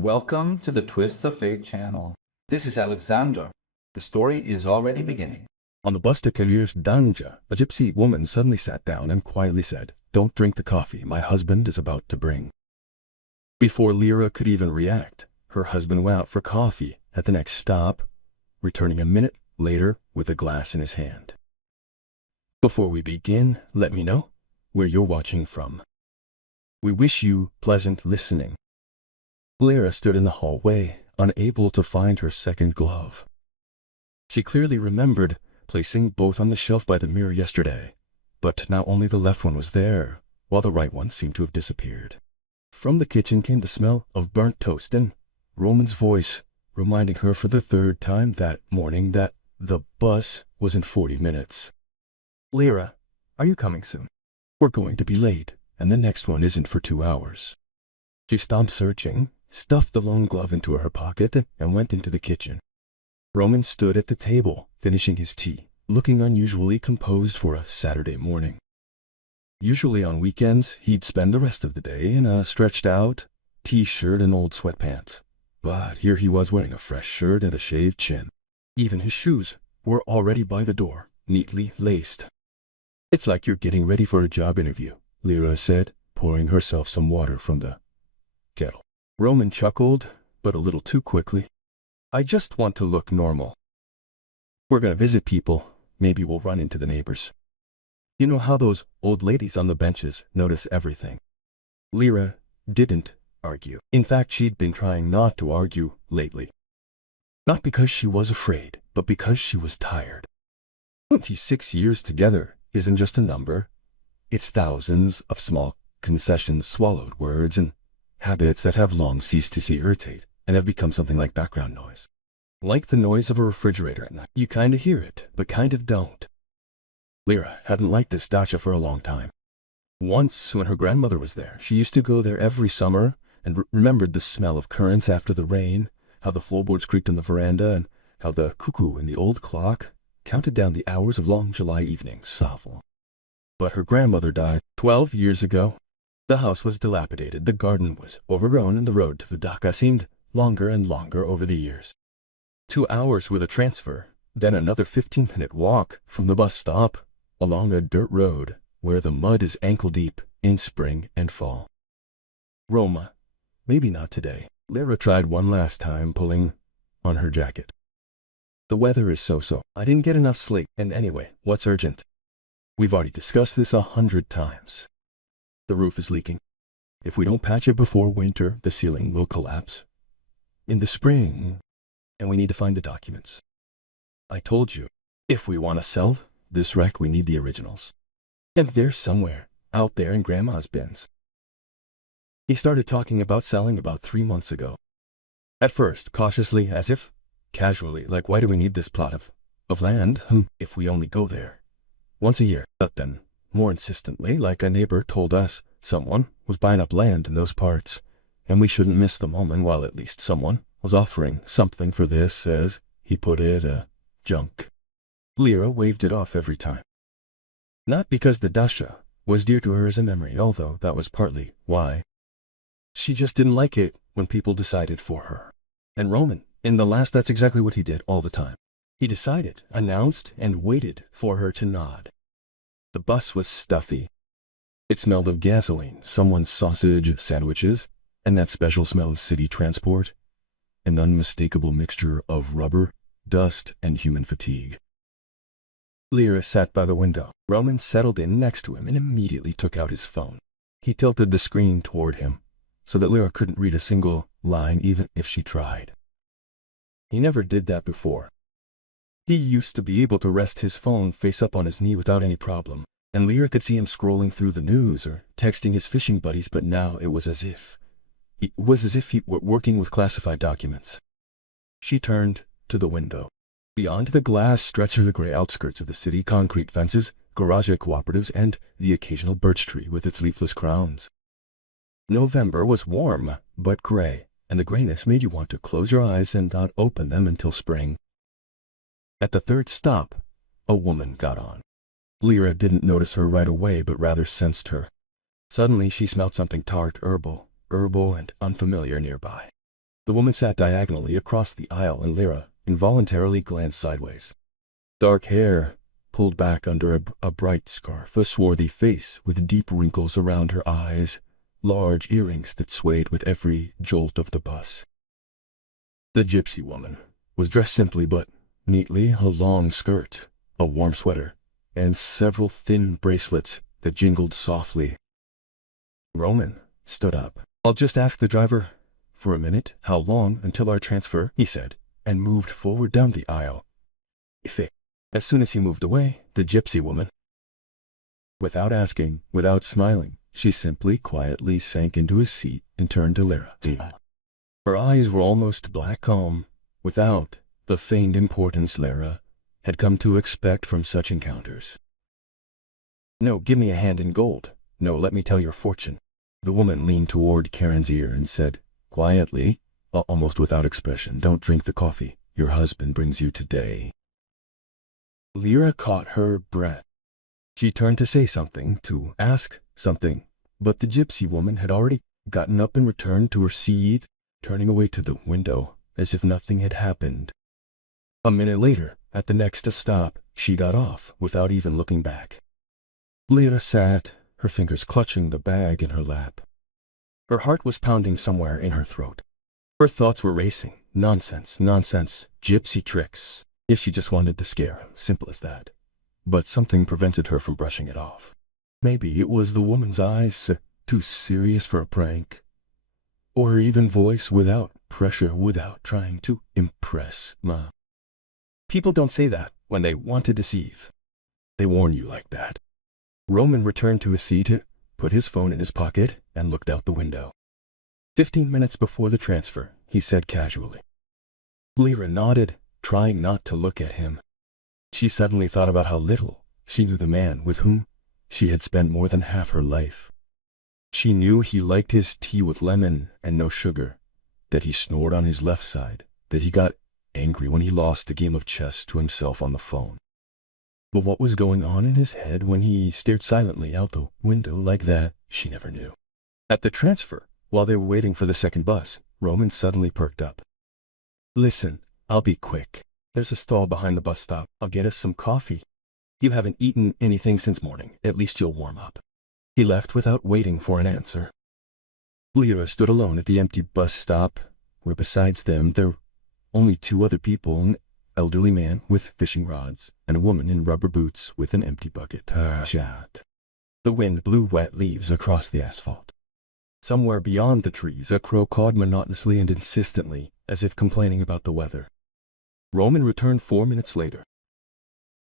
Welcome to the Twist of Fate channel. This is Alexander. The story is already beginning. On the bus to Carrier's Danja, a gypsy woman suddenly sat down and quietly said, "Don't drink the coffee my husband is about to bring." Before Lere could even react, her husband went out for coffee at the next stop, returning a minute later with a glass in his hand. Before we begin, let me know where you're watching from. We wish you pleasant listening. Lere stood in the hallway, unable to find her second glove. She clearly remembered placing both on the shelf by the mirror yesterday, but now only the left one was there, while the right one seemed to have disappeared. From the kitchen came the smell of burnt toast and Roman's voice, reminding her for the third time that morning that the bus was in 40 minutes. "Lere, are you coming soon? We're going to be late, and the next one isn't for 2 hours." She stopped searching, stuffed the lone glove into her pocket, and went into the kitchen. Roman stood at the table, finishing his tea, looking unusually composed for a Saturday morning. Usually on weekends, he'd spend the rest of the day in a stretched-out t-shirt and old sweatpants. But here he was wearing a fresh shirt and a shaved chin. Even his shoes were already by the door, neatly laced. "It's like you're getting ready for a job interview," Lere said, pouring herself some water from the kettle. Roman chuckled, but a little too quickly. "I just want to look normal. We're going to visit people. Maybe we'll run into the neighbors. You know how those old ladies on the benches notice everything?" Lere didn't argue. In fact, she'd been trying not to argue lately. Not because she was afraid, but because she was tired. 26 years together isn't just a number. It's thousands of small concessions, swallowed words, and habits that have long ceased to irritate and have become something like background noise. Like the noise of a refrigerator at night. You kind of hear it, but kind of don't. Lere hadn't liked this dacha for a long time. Once, when her grandmother was there, she used to go there every summer and remembered the smell of currants after the rain, how the floorboards creaked on the veranda, and how the cuckoo in the old clock counted down the hours of long July evenings. Awful. But her grandmother died 12 years ago. The house was dilapidated, the garden was overgrown, and the road to the dacha seemed longer and longer over the years. 2 hours with a transfer, then another 15-minute walk from the bus stop along a dirt road where the mud is ankle-deep in spring and fall. "Roma, maybe not today." Lere tried one last time, pulling on her jacket. "The weather is so-so. I didn't get enough sleep, and anyway, what's urgent? We've already discussed this 100 times. The roof is leaking. If we don't patch it before winter, the ceiling will collapse in the spring, and we need to find the documents. I told you, if we want to sell this wreck, we need the originals. And they're somewhere out there in Grandma's bins." He started talking about selling about 3 months ago. At first, cautiously, as if casually, like, "Why do we need this plot of land if we only go there once a year?" But then, more insistently, like a neighbor told us, someone was buying up land in those parts, and we shouldn't miss the moment while at least someone was offering something for this, as he put it, junk. Lere waved it off every time. Not because the dacha was dear to her as a memory, although that was partly why. She just didn't like it when people decided for her. And Roman, in the last, that's exactly what he did all the time. He decided, announced, and waited for her to nod. The bus was stuffy. It smelled of gasoline, someone's sausage sandwiches, and that special smell of city transport, an unmistakable mixture of rubber, dust, and human fatigue. Lere sat by the window. Roman settled in next to him and immediately took out his phone. He tilted the screen toward him so that Lere couldn't read a single line even if she tried. He never did that before. He used to be able to rest his phone face up on his knee without any problem, and Lere could see him scrolling through the news or texting his fishing buddies, but now it was as if he were working with classified documents. She turned to the window. Beyond the glass stretched the gray outskirts of the city, concrete fences, garage cooperatives, and the occasional birch tree with its leafless crowns. November was warm, but gray, and the grayness made you want to close your eyes and not open them until spring. At the third stop, a woman got on. Lere didn't notice her right away, but rather sensed her. Suddenly she smelled something tart, herbal and unfamiliar nearby. The woman sat diagonally across the aisle, and Lere involuntarily glanced sideways. Dark hair pulled back under a bright scarf, a swarthy face with deep wrinkles around her eyes, large earrings that swayed with every jolt of the bus. The gypsy woman was dressed simply but neatly, a long skirt, a warm sweater, and several thin bracelets that jingled softly. Roman stood up. "I'll just ask the driver for a minute how long until our transfer," he said, and moved forward down the aisle. As soon as he moved away, the gypsy woman, without asking, without smiling, she simply quietly sank into a seat and turned to Lere. Her eyes were almost black calm, without the feigned importance Lere had come to expect from such encounters. "No, give me a hand in gold. No, let me tell your fortune." The woman leaned toward Karen's ear and said, quietly, almost without expression, "Don't drink the coffee your husband brings you today." Lere caught her breath. She turned to say something, to ask something, but the gypsy woman had already gotten up and returned to her seat, turning away to the window as if nothing had happened. A minute later, at the next stop, she got off without even looking back. Lere sat, her fingers clutching the bag in her lap. Her heart was pounding somewhere in her throat. Her thoughts were racing. Nonsense, gypsy tricks. If she just wanted to scare him, simple as that. But something prevented her from brushing it off. Maybe it was the woman's eyes, too serious for a prank. Or her even voice, without pressure, without trying to impress. People don't say that when they want to deceive. They warn you like that. Roman returned to his seat, put his phone in his pocket, and looked out the window. 15 minutes before the transfer, he said casually. Lere nodded, trying not to look at him. She suddenly thought about how little she knew the man with whom she had spent more than half her life. She knew he liked his tea with lemon and no sugar, that he snored on his left side, that he got angry when he lost a game of chess to himself on the phone. But what was going on in his head when he stared silently out the window like that, she never knew. At the transfer, while they were waiting for the second bus, Roman suddenly perked up. "Listen, I'll be quick. There's a stall behind the bus stop. I'll get us some coffee. You haven't eaten anything since morning. At least you'll warm up." He left without waiting for an answer. Lere stood alone at the empty bus stop, where besides them there were only two other people, an elderly man with fishing rods and a woman in rubber boots with an empty bucket. The wind blew wet leaves across the asphalt. Somewhere beyond the trees, a crow cawed monotonously and insistently, as if complaining about the weather. Roman returned 4 minutes later.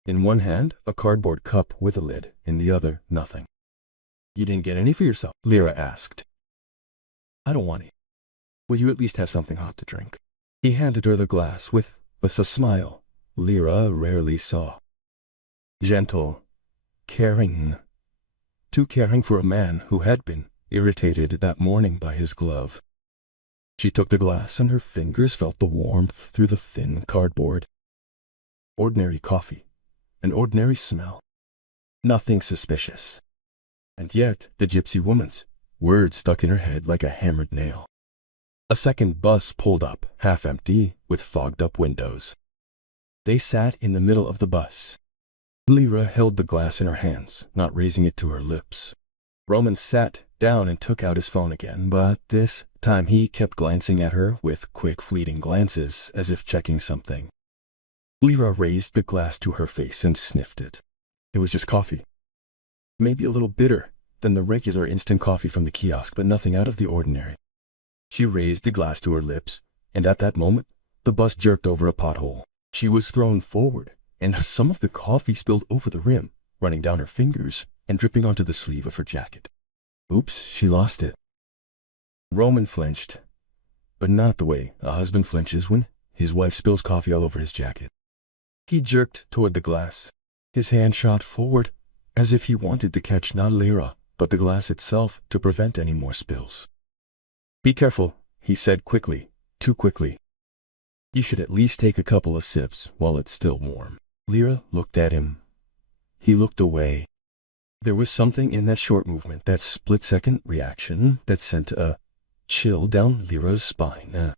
In one hand, a cardboard cup with a lid, in the other, nothing. "You didn't get any for yourself?" Lere asked. "I don't want any. Will you at least have something hot to drink?" He handed her the glass with a smile Lere rarely saw. Gentle, caring. Too caring for a man who had been irritated that morning by his glove. She took the glass and her fingers felt the warmth through the thin cardboard. Ordinary coffee, an ordinary smell. Nothing suspicious. And yet the gypsy woman's words stuck in her head like a hammered nail. A second bus pulled up, half empty, with fogged-up windows. They sat in the middle of the bus. Lere held the glass in her hands, not raising it to her lips. Roman sat down and took out his phone again, but this time he kept glancing at her with quick, fleeting glances, as if checking something. Lere raised the glass to her face and sniffed it. It was just coffee. Maybe a little bitter than the regular instant coffee from the kiosk, but nothing out of the ordinary. She raised the glass to her lips, and at that moment, the bus jerked over a pothole. She was thrown forward, and some of the coffee spilled over the rim, running down her fingers and dripping onto the sleeve of her jacket. Oops, she lost it. Roman flinched, but not the way a husband flinches when his wife spills coffee all over his jacket. He jerked toward the glass. His hand shot forward, as if he wanted to catch not Lere, but the glass itself to prevent any more spills. "Be careful," he said quickly, too quickly. "You should at least take a couple of sips while it's still warm." Lere looked at him. He looked away. There was something in that short movement, that split-second reaction, that sent a chill down Lere's spine.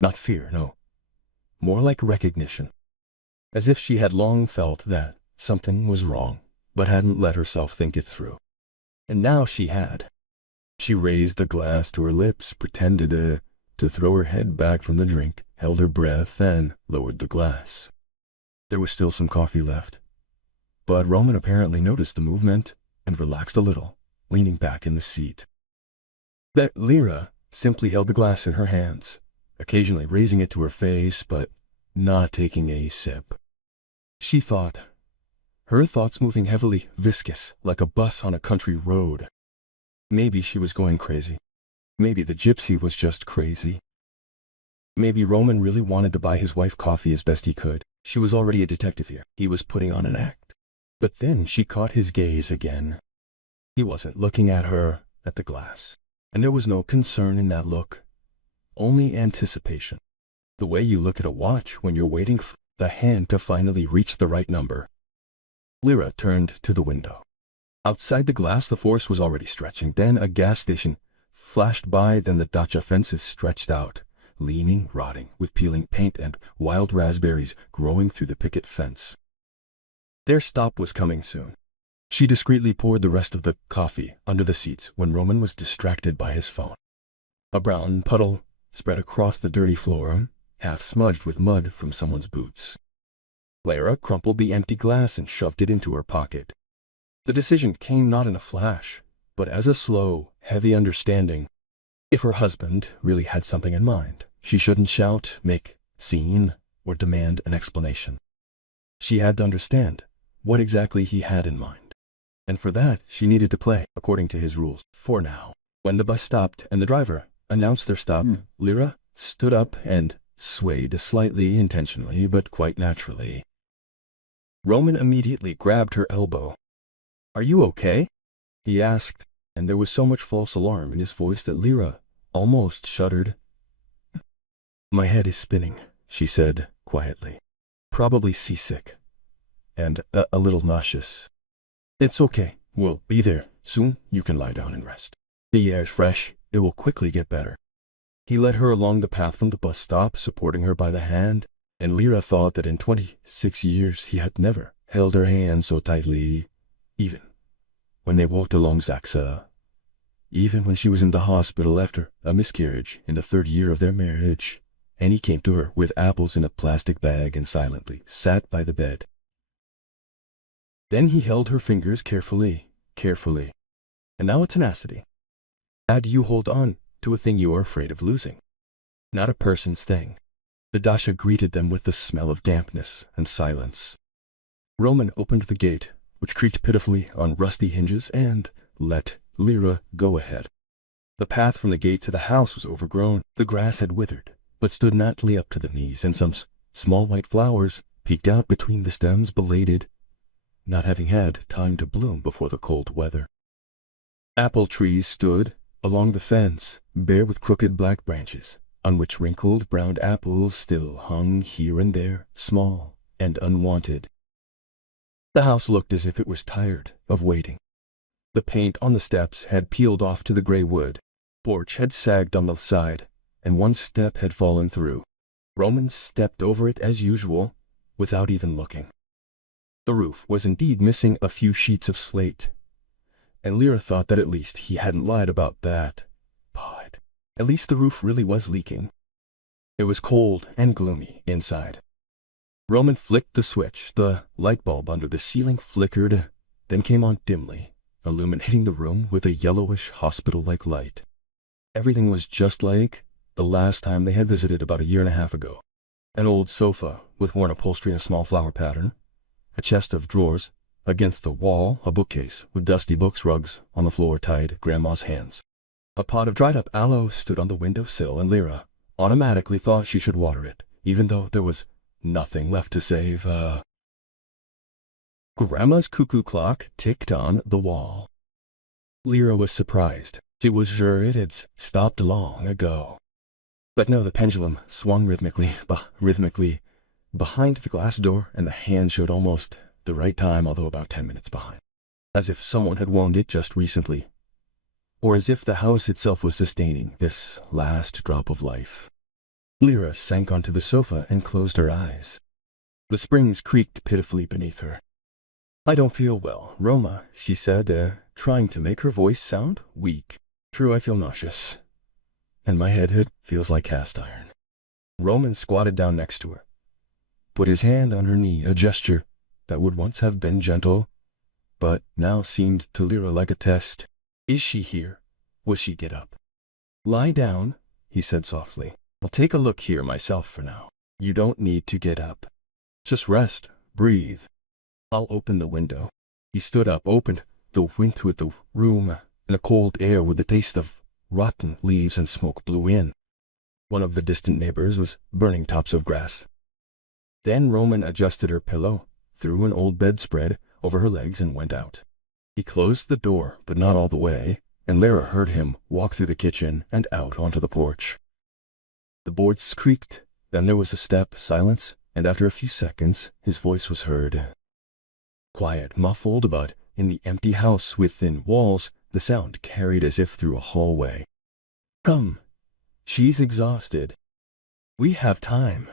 Not fear, no. More like recognition. As if she had long felt that something was wrong, but hadn't let herself think it through. And now she had. She raised the glass to her lips, pretended to throw her head back from the drink, held her breath, and lowered the glass. There was still some coffee left. But Roman apparently noticed the movement and relaxed a little, leaning back in the seat. That Lere simply held the glass in her hands, occasionally raising it to her face, but not taking a sip. She thought, her thoughts moving heavily, viscous, like a bus on a country road. Maybe she was going crazy. Maybe the gypsy was just crazy. Maybe Roman really wanted to buy his wife coffee as best he could. She was already a detective here. He was putting on an act. But then she caught his gaze again. He wasn't looking at her, at the glass. And there was no concern in that look. Only anticipation. The way you look at a watch when you're waiting for the hand to finally reach the right number. Lere turned to the window. Outside the glass, the forest was already stretching. Then a gas station flashed by, then the dacha fences stretched out, leaning, rotting, with peeling paint and wild raspberries growing through the picket fence. Their stop was coming soon. She discreetly poured the rest of the coffee under the seats when Roman was distracted by his phone. A brown puddle spread across the dirty floor, half smudged with mud from someone's boots. Lere crumpled the empty glass and shoved it into her pocket. The decision came not in a flash, but as a slow, heavy understanding. If her husband really had something in mind, she shouldn't shout, make scene, or demand an explanation. She had to understand what exactly he had in mind. And for that, she needed to play according to his rules. For now, when the bus stopped and the driver announced their stop, Lere stood up and swayed slightly, intentionally, but quite naturally. Roman immediately grabbed her elbow. "Are you okay?" he asked, and there was so much false alarm in his voice that Lere almost shuddered. "My head is spinning," she said quietly. "Probably seasick. And a little nauseous. It's okay. We'll be there soon. You can lie down and rest. The air's fresh. It will quickly get better." He led her along the path from the bus stop, supporting her by the hand, and Lere thought that in 26 years he had never held her hand so tightly, even when they walked along Zaxa, even when she was in the hospital after a miscarriage in the 3rd year of their marriage, and he came to her with apples in a plastic bag and silently sat by the bed. Then he held her fingers carefully, and now a tenacity. How do you hold on to a thing you are afraid of losing? Not a person's thing. The dacha greeted them with the smell of dampness and silence. Roman opened the gate, which creaked pitifully on rusty hinges, and let Lere go ahead. The path from the gate to the house was overgrown. The grass had withered, but stood neatly up to the knees, and some small white flowers peeked out between the stems, belated, not having had time to bloom before the cold weather. Apple trees stood along the fence, bare with crooked black branches, on which wrinkled brown apples still hung here and there, small and unwanted. The house looked as if it was tired of waiting. The paint on the steps had peeled off to the gray wood. Porch had sagged on the side, and one step had fallen through. Roman stepped over it as usual, without even looking. The roof was indeed missing a few sheets of slate, and Lere thought that at least he hadn't lied about that. But at least the roof really was leaking. It was cold and gloomy inside. Roman flicked the switch. The light bulb under the ceiling flickered, then came on dimly, illuminating the room with a yellowish hospital-like light. Everything was just like the last time they had visited about a year and a half ago. An old sofa with worn upholstery and a small flower pattern, a chest of drawers, against the wall a bookcase with dusty books, rugs on the floor tied Grandma's hands. A pot of dried-up aloe stood on the windowsill, and Lere automatically thought she should water it, even though there was nothing left to save. Grandma's cuckoo clock ticked on the wall. Lere was surprised. She was sure it had stopped long ago. But no, the pendulum swung rhythmically behind the glass door, and the hand showed almost the right time, although about 10 minutes behind. As if someone had wound it just recently, or as if the house itself was sustaining this last drop of life. Lere sank onto the sofa and closed her eyes. The springs creaked pitifully beneath her. "I don't feel well, Roma," she said, trying to make her voice sound weak. "True, I feel nauseous, and my head feels like cast iron." Roman squatted down next to her, put his hand on her knee, a gesture that would once have been gentle, but now seemed to Lere like a test. "Is she here? Will she get up?" "Lie down," he said softly. "I'll take a look here myself for now. You don't need to get up. Just rest, breathe. I'll open the window." He stood up, opened the window with the room, and a cold air with the taste of rotten leaves and smoke blew in. One of the distant neighbors was burning tops of grass. Then Roman adjusted her pillow, threw an old bedspread over her legs, and went out. He closed the door, but not all the way, and Lere heard him walk through the kitchen and out onto the porch. The boards creaked, then there was a step, silence, and after a few seconds his voice was heard. Quiet, muffled, but in the empty house with thin walls, the sound carried as if through a hallway. "Come. She's exhausted. We have time."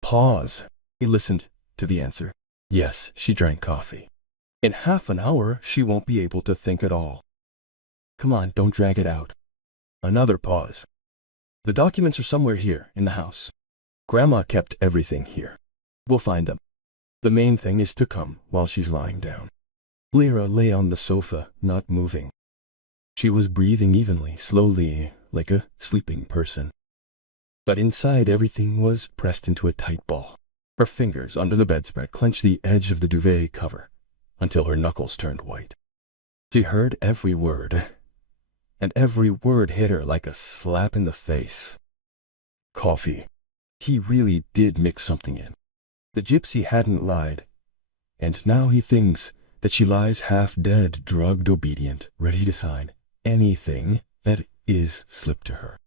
Pause. He listened to the answer. Yes, she drank coffee. "In half an hour, she won't be able to think at all. Come on, don't drag it out." Another pause. "The documents are somewhere here, in the house. Grandma kept everything here. We'll find them. The main thing is to come while she's lying down." Lere lay on the sofa, not moving. She was breathing evenly, slowly, like a sleeping person. But inside everything was pressed into a tight ball. Her fingers under the bedspread clenched the edge of the duvet cover until her knuckles turned white. She heard every word, and every word hit her like a slap in the face. Coffee. He really did mix something in. The gypsy hadn't lied, and now he thinks that she lies half dead, drugged, obedient, ready to sign anything that is slipped to her.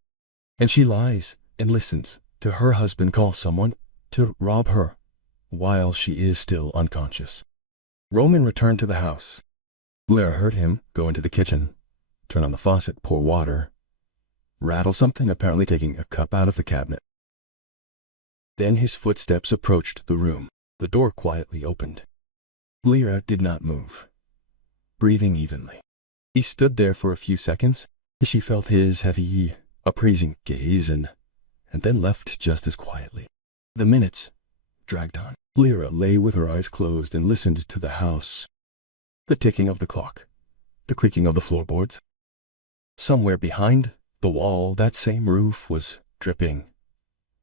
And she lies and listens to her husband call someone to rob her while she is still unconscious. Roman returned to the house. Lere heard him go into the kitchen, turn on the faucet, pour water, rattle something, apparently taking a cup out of the cabinet. Then his footsteps approached the room. The door quietly opened. Lere did not move, breathing evenly. He stood there for a few seconds. She felt his heavy, appraising gaze and then left just as quietly. The minutes dragged on. Lere lay with her eyes closed and listened to the house. The ticking of the clock, the creaking of the floorboards. Somewhere behind the wall, that same roof was dripping,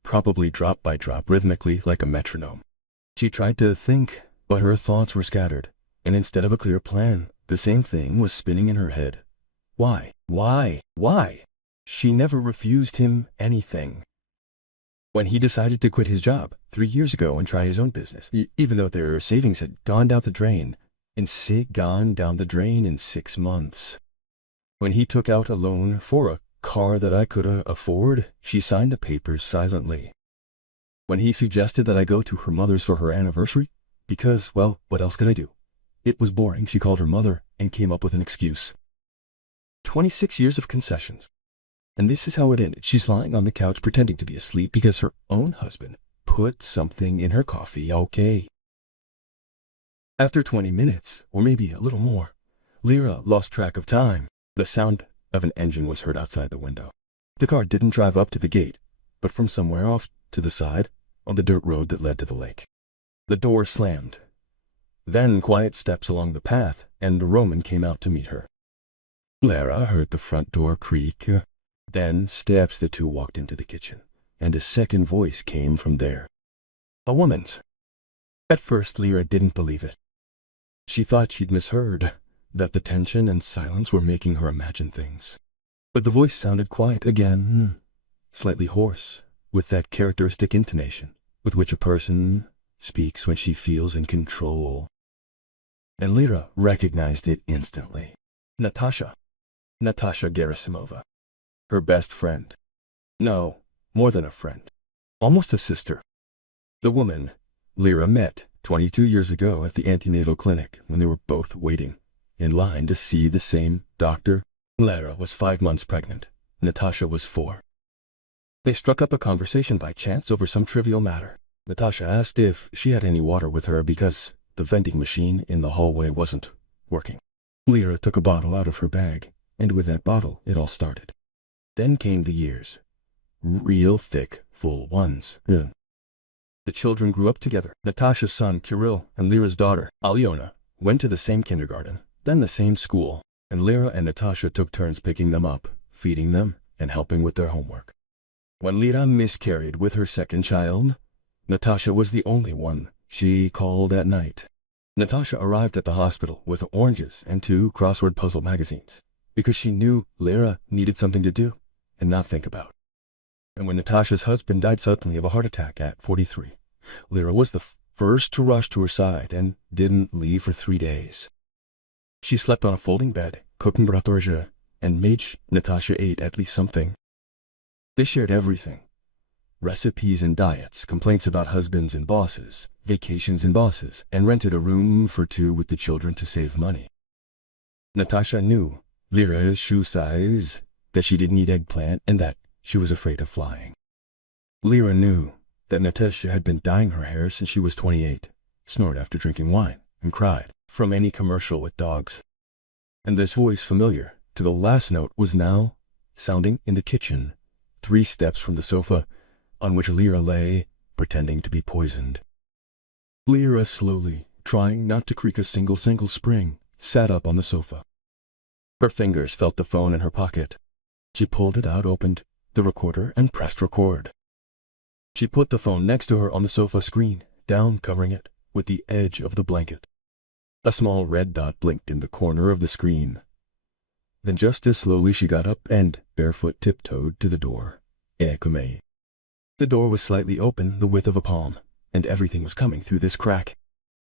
probably drop by drop, rhythmically like a metronome. She tried to think, but her thoughts were scattered, and instead of a clear plan, the same thing was spinning in her head. Why? Why? Why? She never refused him anything. When he decided to quit his job 3 years ago and try his own business, even though their savings had gone down the drain, in 6 months. When he took out a loan for a car that I could afford, she signed the papers silently. When he suggested that I go to her mother's for her anniversary, because, well, what else could I do? It was boring, she called her mother and came up with an excuse. 26 years of concessions. And this is how it ended. She's lying on the couch pretending to be asleep because her own husband put something in her coffee. Okay. After 20 minutes, or maybe a little more, Lere lost track of time. The sound of an engine was heard outside the window. The car didn't drive up to the gate, but from somewhere off to the side on the dirt road that led to the lake. The door slammed. Then quiet steps along the path, and Roman came out to meet her. Lere heard the front door creak. Then steps. The two walked into the kitchen, and a second voice came from there. A woman's. At first, Lere didn't believe it. She thought she'd misheard, that the tension and silence were making her imagine things. But the voice sounded quiet again, slightly hoarse, with that characteristic intonation with which a person speaks when she feels in control. And Lere recognized it instantly. Natasha Gerasimova. Her best friend. No, more than a friend. Almost a sister. The woman Lere met 22 years ago at the antenatal clinic when they were both waiting in line to see the same doctor. Lere was 5 months pregnant. Natasha was 4. They struck up a conversation by chance over some trivial matter. Natasha asked if she had any water with her because the vending machine in the hallway wasn't working. Lere took a bottle out of her bag, and with that bottle it all started. Then came the years. Real thick, full ones. Yeah. The children grew up together. Natasha's son, Kirill, and Lere's daughter, Alyona, went to the same kindergarten, then the same school, and Lere and Natasha took turns picking them up, feeding them, and helping with their homework. When Lere miscarried with her second child, Natasha was the only one she called at night. Natasha arrived at the hospital with oranges and 2 crossword puzzle magazines, because she knew Lere needed something to do and not think about. And when Natasha's husband died suddenly of a heart attack at 43, Lere was the first to rush to her side and didn't leave for 3 days. She slept on a folding bed, cooked bratorja, and made Natasha ate at least something. They shared everything. Recipes and diets, complaints about husbands and bosses, vacations and bosses, and rented a room for 2 with the children to save money. Natasha knew Lere's shoe size, that she didn't eat eggplant, and that she was afraid of flying. Lere knew that Natasha had been dyeing her hair since she was 28, snored after drinking wine, and cried from any commercial with dogs. And this voice, familiar to the last note, was now sounding in the kitchen, 3 steps from the sofa on which Lere lay, pretending to be poisoned. Lere slowly, trying not to creak a single spring, sat up on the sofa. Her fingers felt the phone in her pocket. She pulled it out, opened the recorder, and pressed record. She put the phone next to her on the sofa screen, down, covering it with the edge of the blanket. A small red dot blinked in the corner of the screen. Then just as slowly she got up and, barefoot, tiptoed to the door. The door was slightly open, the width of a palm, and everything was coming through this crack.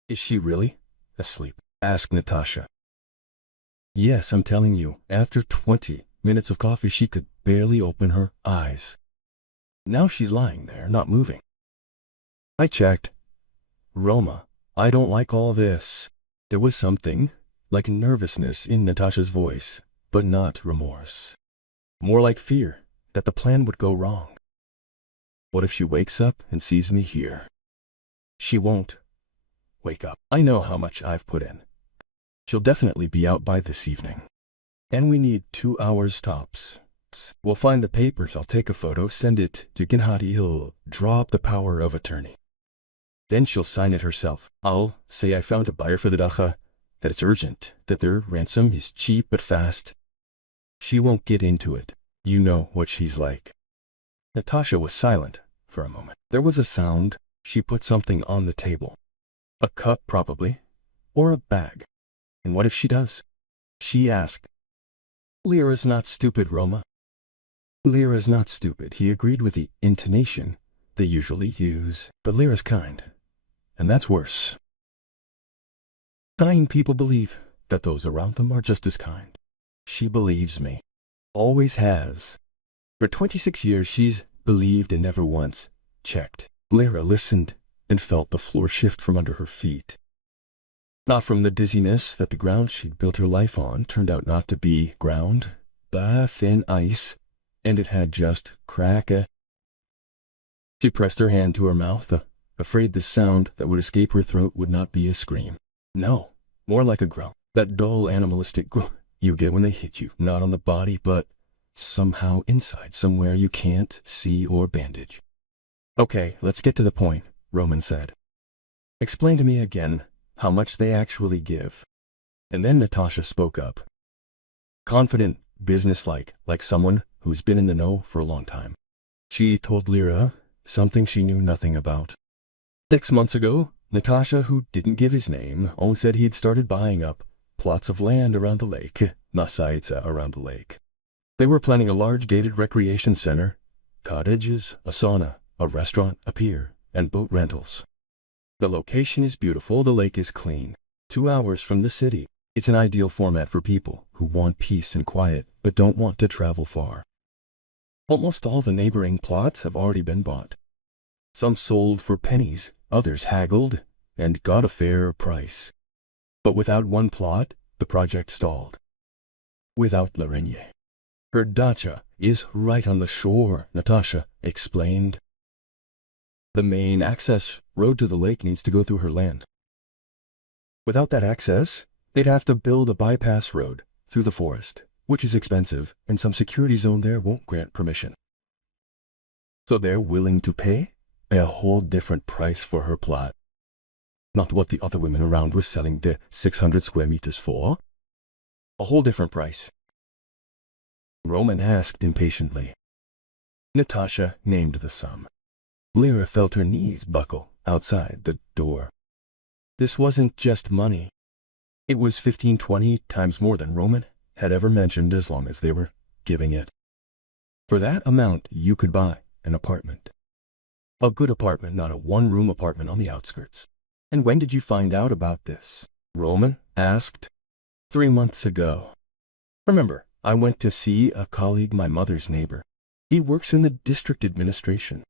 "Is she really asleep?" asked Natasha. "Yes, I'm telling you, after 20 minutes of coffee she could barely open her eyes. Now she's lying there, not moving. I checked. Roma, I don't like all this." There was something like nervousness in Natasha's voice, but not remorse. More like fear that the plan would go wrong. What if she wakes up and sees me here? She won't wake up. I know how much I've put in. She'll definitely be out by this evening. And we need 2 hours tops. We'll find the papers, I'll take a photo, send it to Ginhati, he'll draw up the power of attorney. Then she'll sign it herself. I'll say I found a buyer for the dacha, that it's urgent, that their ransom is cheap but fast. She won't get into it. You know what she's like. Natasha was silent for a moment. There was a sound. She put something on the table. A cup, probably, or a bag. And what if she does? She asked. Lere's not stupid, Roma. Lere's not stupid, he agreed with the intonation they usually use. But Lere's kind, and that's worse. Kind people believe that those around them are just as kind. She believes me. Always has. For 26 years she's believed and never once checked. Lere listened and felt the floor shift from under her feet. Not from the dizziness that the ground she'd built her life on turned out not to be ground, but thin ice, and it had just crack. She pressed her hand to her mouth, afraid the sound that would escape her throat would not be a scream. No, more like a groan. That dull animalistic groan you get when they hit you, not on the body, but somehow inside, somewhere you can't see or bandage. Okay, let's get to the point, Roman said. Explain to me again how much they actually give. And then Natasha spoke up. Confident, businesslike, like someone who's been in the know for a long time. She told Lere something she knew nothing about. 6 months ago, Natasha, who didn't give his name, only said he'd started buying up plots of land around the lake, Nasaitsa around the lake. They were planning a large gated recreation center, cottages, a sauna, a restaurant, a pier, and boat rentals. The location is beautiful, the lake is clean. 2 hours from the city. It's an ideal format for people who want peace and quiet, but don't want to travel far. Almost all the neighboring plots have already been bought. Some sold for pennies, others haggled, and got a fair price. But without one plot, the project stalled. Without Lere. Her dacha is right on the shore, Natasha explained. The main access road to the lake needs to go through her land. Without that access, they'd have to build a bypass road through the forest, which is expensive, and some security zone there won't grant permission. So they're willing to pay a whole different price for her plot. Not what the other women around were selling their 600 square meters for. A whole different price. Roman asked impatiently. Natasha named the sum. Lere felt her knees buckle outside the door. This wasn't just money. It was 15-20 times more than Roman had ever mentioned as long as they were giving it. For that amount, you could buy an apartment. A good apartment, not a one-room apartment on the outskirts. And when did you find out about this? Roman asked. 3 months ago. Remember, I went to see a colleague, my mother's neighbor. He works in the district administration.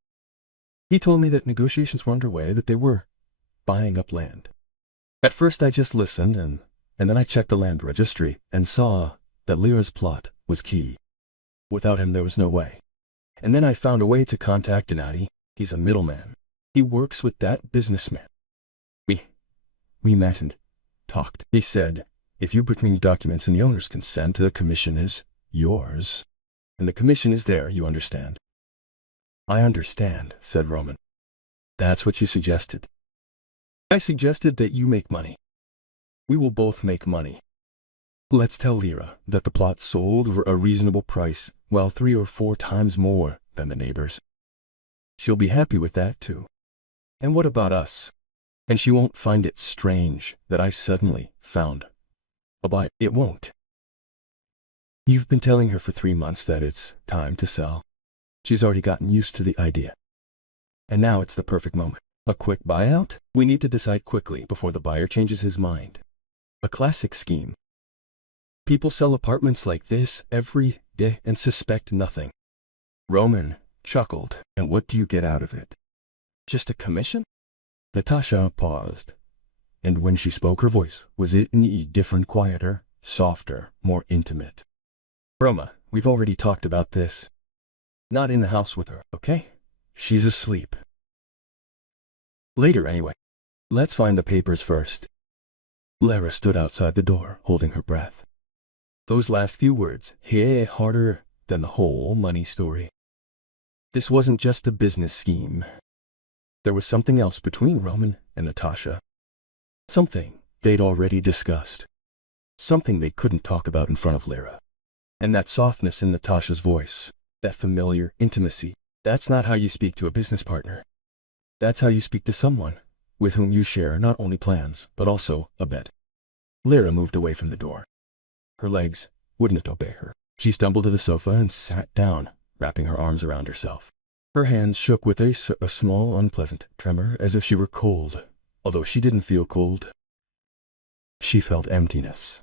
He told me that negotiations were underway, that they were buying up land. At first I just listened, and then I checked the land registry and saw that Lere's plot was key. Without him, there was no way. And then I found a way to contact Gennady. He's a middleman. He works with that businessman. We met and talked. He said, if you bring me documents and the owner's consent, the commission is yours. And the commission is there, you understand. I understand, said Roman. That's what you suggested. I suggested that you make money. We will both make money. Let's tell Lere that the plot sold for a reasonable price, while 3 or 4 times more than the neighbors. She'll be happy with that, too. And what about us? And she won't find it strange that I suddenly found a buyer. It won't. You've been telling her for 3 months that it's time to sell. She's already gotten used to the idea. And now it's the perfect moment. A quick buyout? We need to decide quickly before the buyer changes his mind. A classic scheme. People sell apartments like this every day and suspect nothing. Roman chuckled. And what do you get out of it? Just a commission? Natasha paused, and when she spoke, her voice was different, quieter, softer, more intimate. Roma, we've already talked about this. Not in the house with her, okay? She's asleep. Later, anyway. Let's find the papers first. Lere stood outside the door, holding her breath. Those last few words hit harder than the whole money story. This wasn't just a business scheme. There was something else between Roman and Natasha. Something they'd already discussed. Something they couldn't talk about in front of Lere. And that softness in Natasha's voice, that familiar intimacy, that's not how you speak to a business partner. That's how you speak to someone with whom you share not only plans, but also a bet. Lere moved away from the door. Her legs wouldn't obey her. She stumbled to the sofa and sat down, wrapping her arms around herself. Her hands shook with a small, unpleasant tremor, as if she were cold, although she didn't feel cold. She felt emptiness.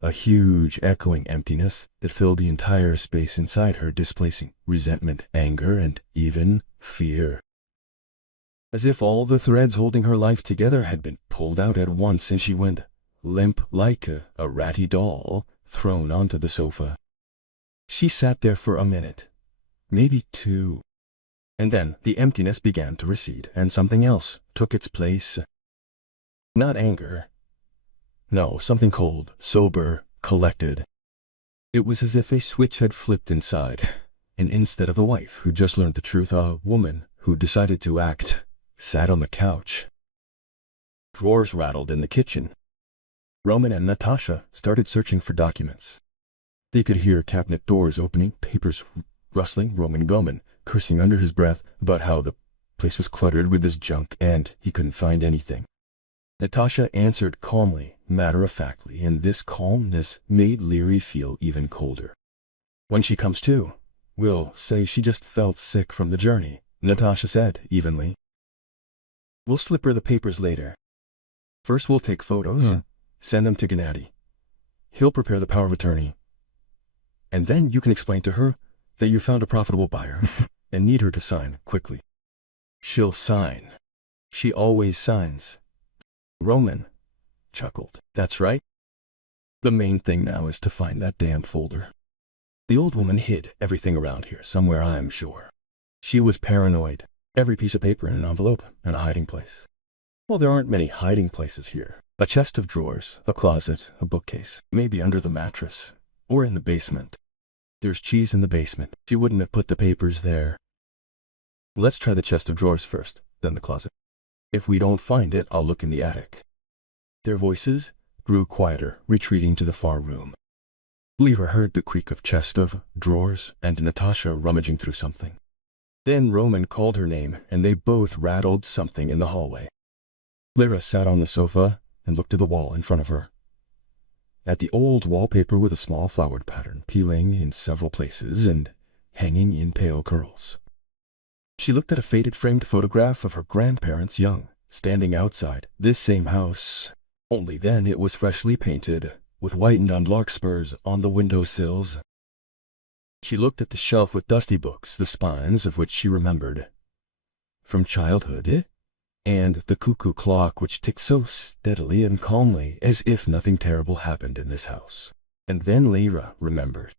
A huge, echoing emptiness that filled the entire space inside her, displacing resentment, anger, and even fear. As if all the threads holding her life together had been pulled out at once, and she went limp like a ratty doll thrown onto the sofa. She sat there for a minute, maybe 2. And then the emptiness began to recede, and something else took its place. Not anger. No, something cold, sober, collected. It was as if a switch had flipped inside, and instead of the wife who just learned the truth, a woman who decided to act sat on the couch. Drawers rattled in the kitchen. Roman and Natasha started searching for documents. They could hear cabinet doors opening, papers rustling, Roman Goman cursing under his breath about how the place was cluttered with this junk and he couldn't find anything. Natasha answered calmly, matter-of-factly, and this calmness made Lere feel even colder. When she comes to, we'll say she just felt sick from the journey, Natasha said evenly. We'll slip her the papers later. First we'll take photos, send them to Gennady. He'll prepare the power of attorney. And then you can explain to her that you found a profitable buyer and need her to sign quickly. She'll sign. She always signs. Roman chuckled. That's right. The main thing now is to find that damn folder. The old woman hid everything around here somewhere, I'm sure. She was paranoid. Every piece of paper in an envelope and a hiding place. Well, there aren't many hiding places here. A chest of drawers, a closet, a bookcase, maybe under the mattress, or in the basement. There's cheese in the basement. She wouldn't have put the papers there. Let's try the chest of drawers first, then the closet. If we don't find it, I'll look in the attic. Their voices grew quieter, retreating to the far room. Lera heard the creak of chest of drawers and Natasha rummaging through something. Then Roman called her name, and they both rattled something in the hallway. Lera sat on the sofa and looked at the wall in front of her. At the old wallpaper with a small flowered pattern peeling in several places and hanging in pale curls. She looked at a faded framed photograph of her grandparents young, standing outside this same house. Only then it was freshly painted, with whitened on larkspurs on the windowsills. She looked at the shelf with dusty books, the spines of which she remembered from childhood, and the cuckoo clock which ticked so steadily and calmly as if nothing terrible happened in this house. And then Lera remembered.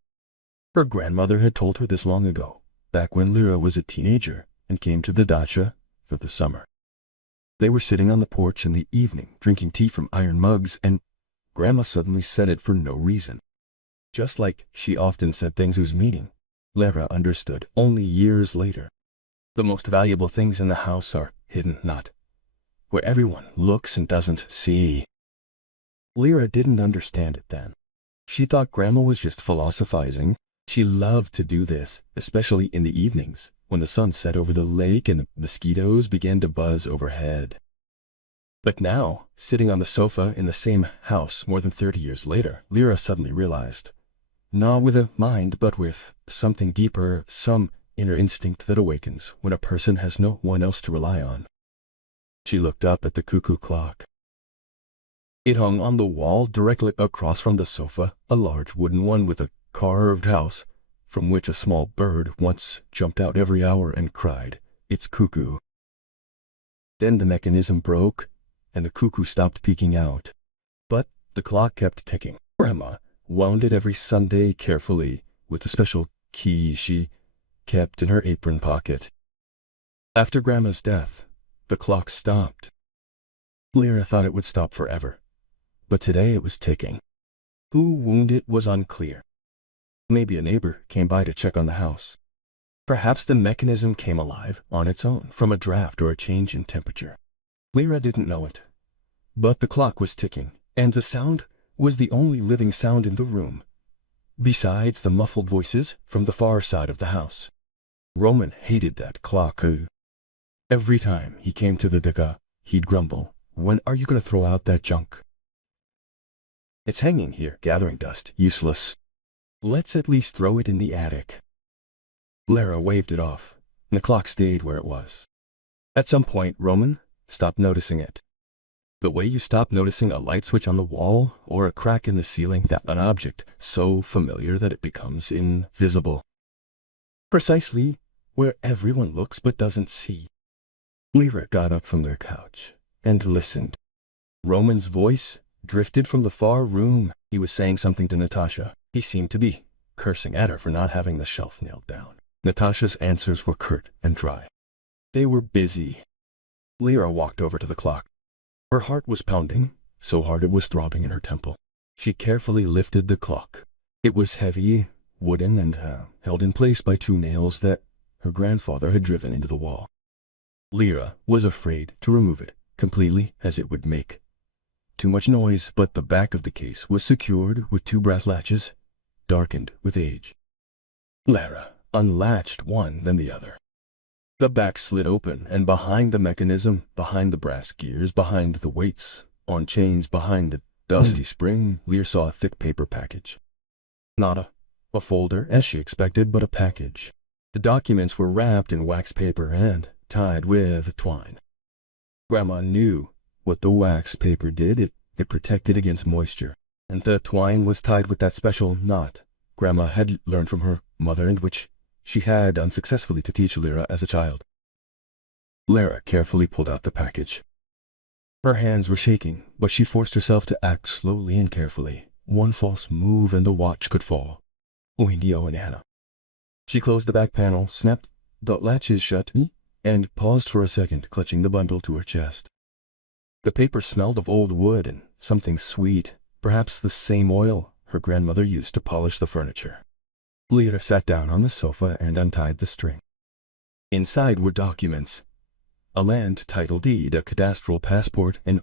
Her grandmother had told her this long ago, back when Lera was a teenager and came to the dacha for the summer. They were sitting on the porch in the evening, drinking tea from iron mugs, and Grandma suddenly said it for no reason. Just like she often said things whose meaning Lera understood only years later. The most valuable things in the house are hidden, not where everyone looks and doesn't see. Lera didn't understand it then. She thought Grandma was just philosophizing. She loved to do this, especially in the evenings, when the sun set over the lake and the mosquitoes began to buzz overhead. But now, sitting on the sofa in the same house more than 30 years later, Lera suddenly realized, not with a mind but with something deeper, some inner instinct that awakens when a person has no one else to rely on. She looked up at the cuckoo clock. It hung on the wall directly across from the sofa, a large wooden one with a carved house, from which a small bird once jumped out every hour and cried, "It's cuckoo." Then the mechanism broke, and the cuckoo stopped peeking out. But the clock kept ticking. Grandma wound it every Sunday carefully, with a special key she kept in her apron pocket. After Grandma's death, the clock stopped. Lera thought it would stop forever, but today it was ticking. Who wound it was unclear. Maybe a neighbor came by to check on the house. Perhaps the mechanism came alive on its own from a draft or a change in temperature. Lera didn't know it, but the clock was ticking, and the sound was the only living sound in the room, besides the muffled voices from the far side of the house. Roman hated that clock. Every time he came to the dacha, he'd grumble, "When are you going to throw out that junk? It's hanging here, gathering dust, useless. Let's at least throw it in the attic." Lera waved it off, and the clock stayed where it was. At some point, Roman stopped noticing it. The way you stop noticing a light switch on the wall or a crack in the ceiling, that an object so familiar that it becomes invisible. Precisely where everyone looks but doesn't see. Lera got up from their couch and listened. Roman's voice drifted from the far room. He was saying something to Natasha. He seemed to be cursing at her for not having the shelf nailed down. Natasha's answers were curt and dry. They were busy. Lera walked over to the clock. Her heart was pounding, so hard it was throbbing in her temple. She carefully lifted the clock. It was heavy, wooden, and held in place by two nails that her grandfather had driven into the wall. Lera was afraid to remove it completely, as it would make too much noise, but the back of the case was secured with two brass latches, darkened with age. Lera unlatched one, then the other. The back slid open, and behind the mechanism, behind the brass gears, behind the weights on chains, behind the dusty spring, Lera saw a thick paper package. Not a folder, as she expected, but a package. The documents were wrapped in wax paper and tied with twine. Grandma knew what the wax paper did. It protected against moisture, and the twine was tied with that special knot Grandma had learned from her mother and which she had unsuccessfully to teach Lera as a child. Lera carefully pulled out the package. Her hands were shaking, but she forced herself to act slowly and carefully. One false move and the watch could fall. Windio and Anna. She closed the back panel, snapped the latches shut, and paused for a second, clutching the bundle to her chest. The paper smelled of old wood and something sweet, perhaps the same oil her grandmother used to polish the furniture. Lere sat down on the sofa and untied the string. Inside were documents: a land title deed, a cadastral passport, an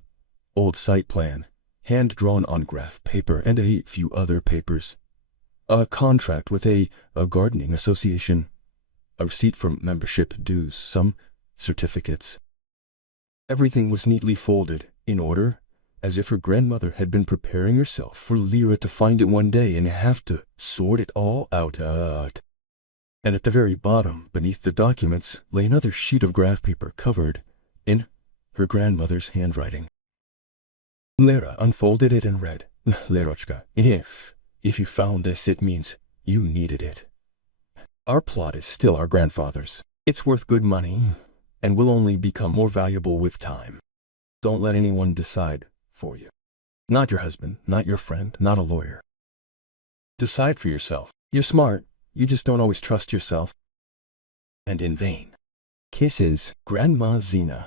old site plan, hand-drawn on graph paper, and a few other papers. A contract with a gardening association, a receipt for membership dues, some certificates. Everything was neatly folded, in order, as if her grandmother had been preparing herself for Lere to find it one day and have to sort it all out. And at the very bottom, beneath the documents, lay another sheet of graph paper covered in her grandmother's handwriting. Lere unfolded it and read, "Lerochka, if you found this, it means you needed it. Our plot is still our grandfather's. It's worth good money, and will only become more valuable with time. Don't let anyone decide for you. Not your husband, not your friend, not a lawyer. Decide for yourself. You're smart, you just don't always trust yourself. And in vain. Kisses, Grandma Zina."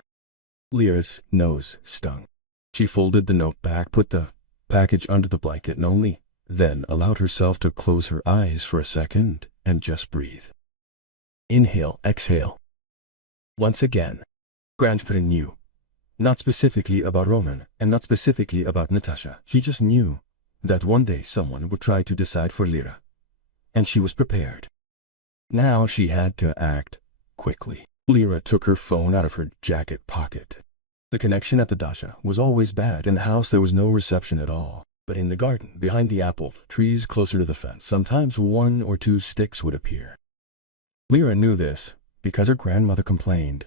Lere's nose stung. She folded the note back, put the package under the blanket, and only then allowed herself to close her eyes for a second and just breathe. Inhale, exhale. Once again, Grandpa knew. Not specifically about Roman, and not specifically about Natasha. She just knew that one day someone would try to decide for Lere, and she was prepared. Now she had to act quickly. Lere took her phone out of her jacket pocket. The connection at the dacha was always bad. In the house there was no reception at all. But in the garden, behind the apple trees closer to the fence, sometimes 1 or 2 sticks would appear. Lere knew this because her grandmother complained.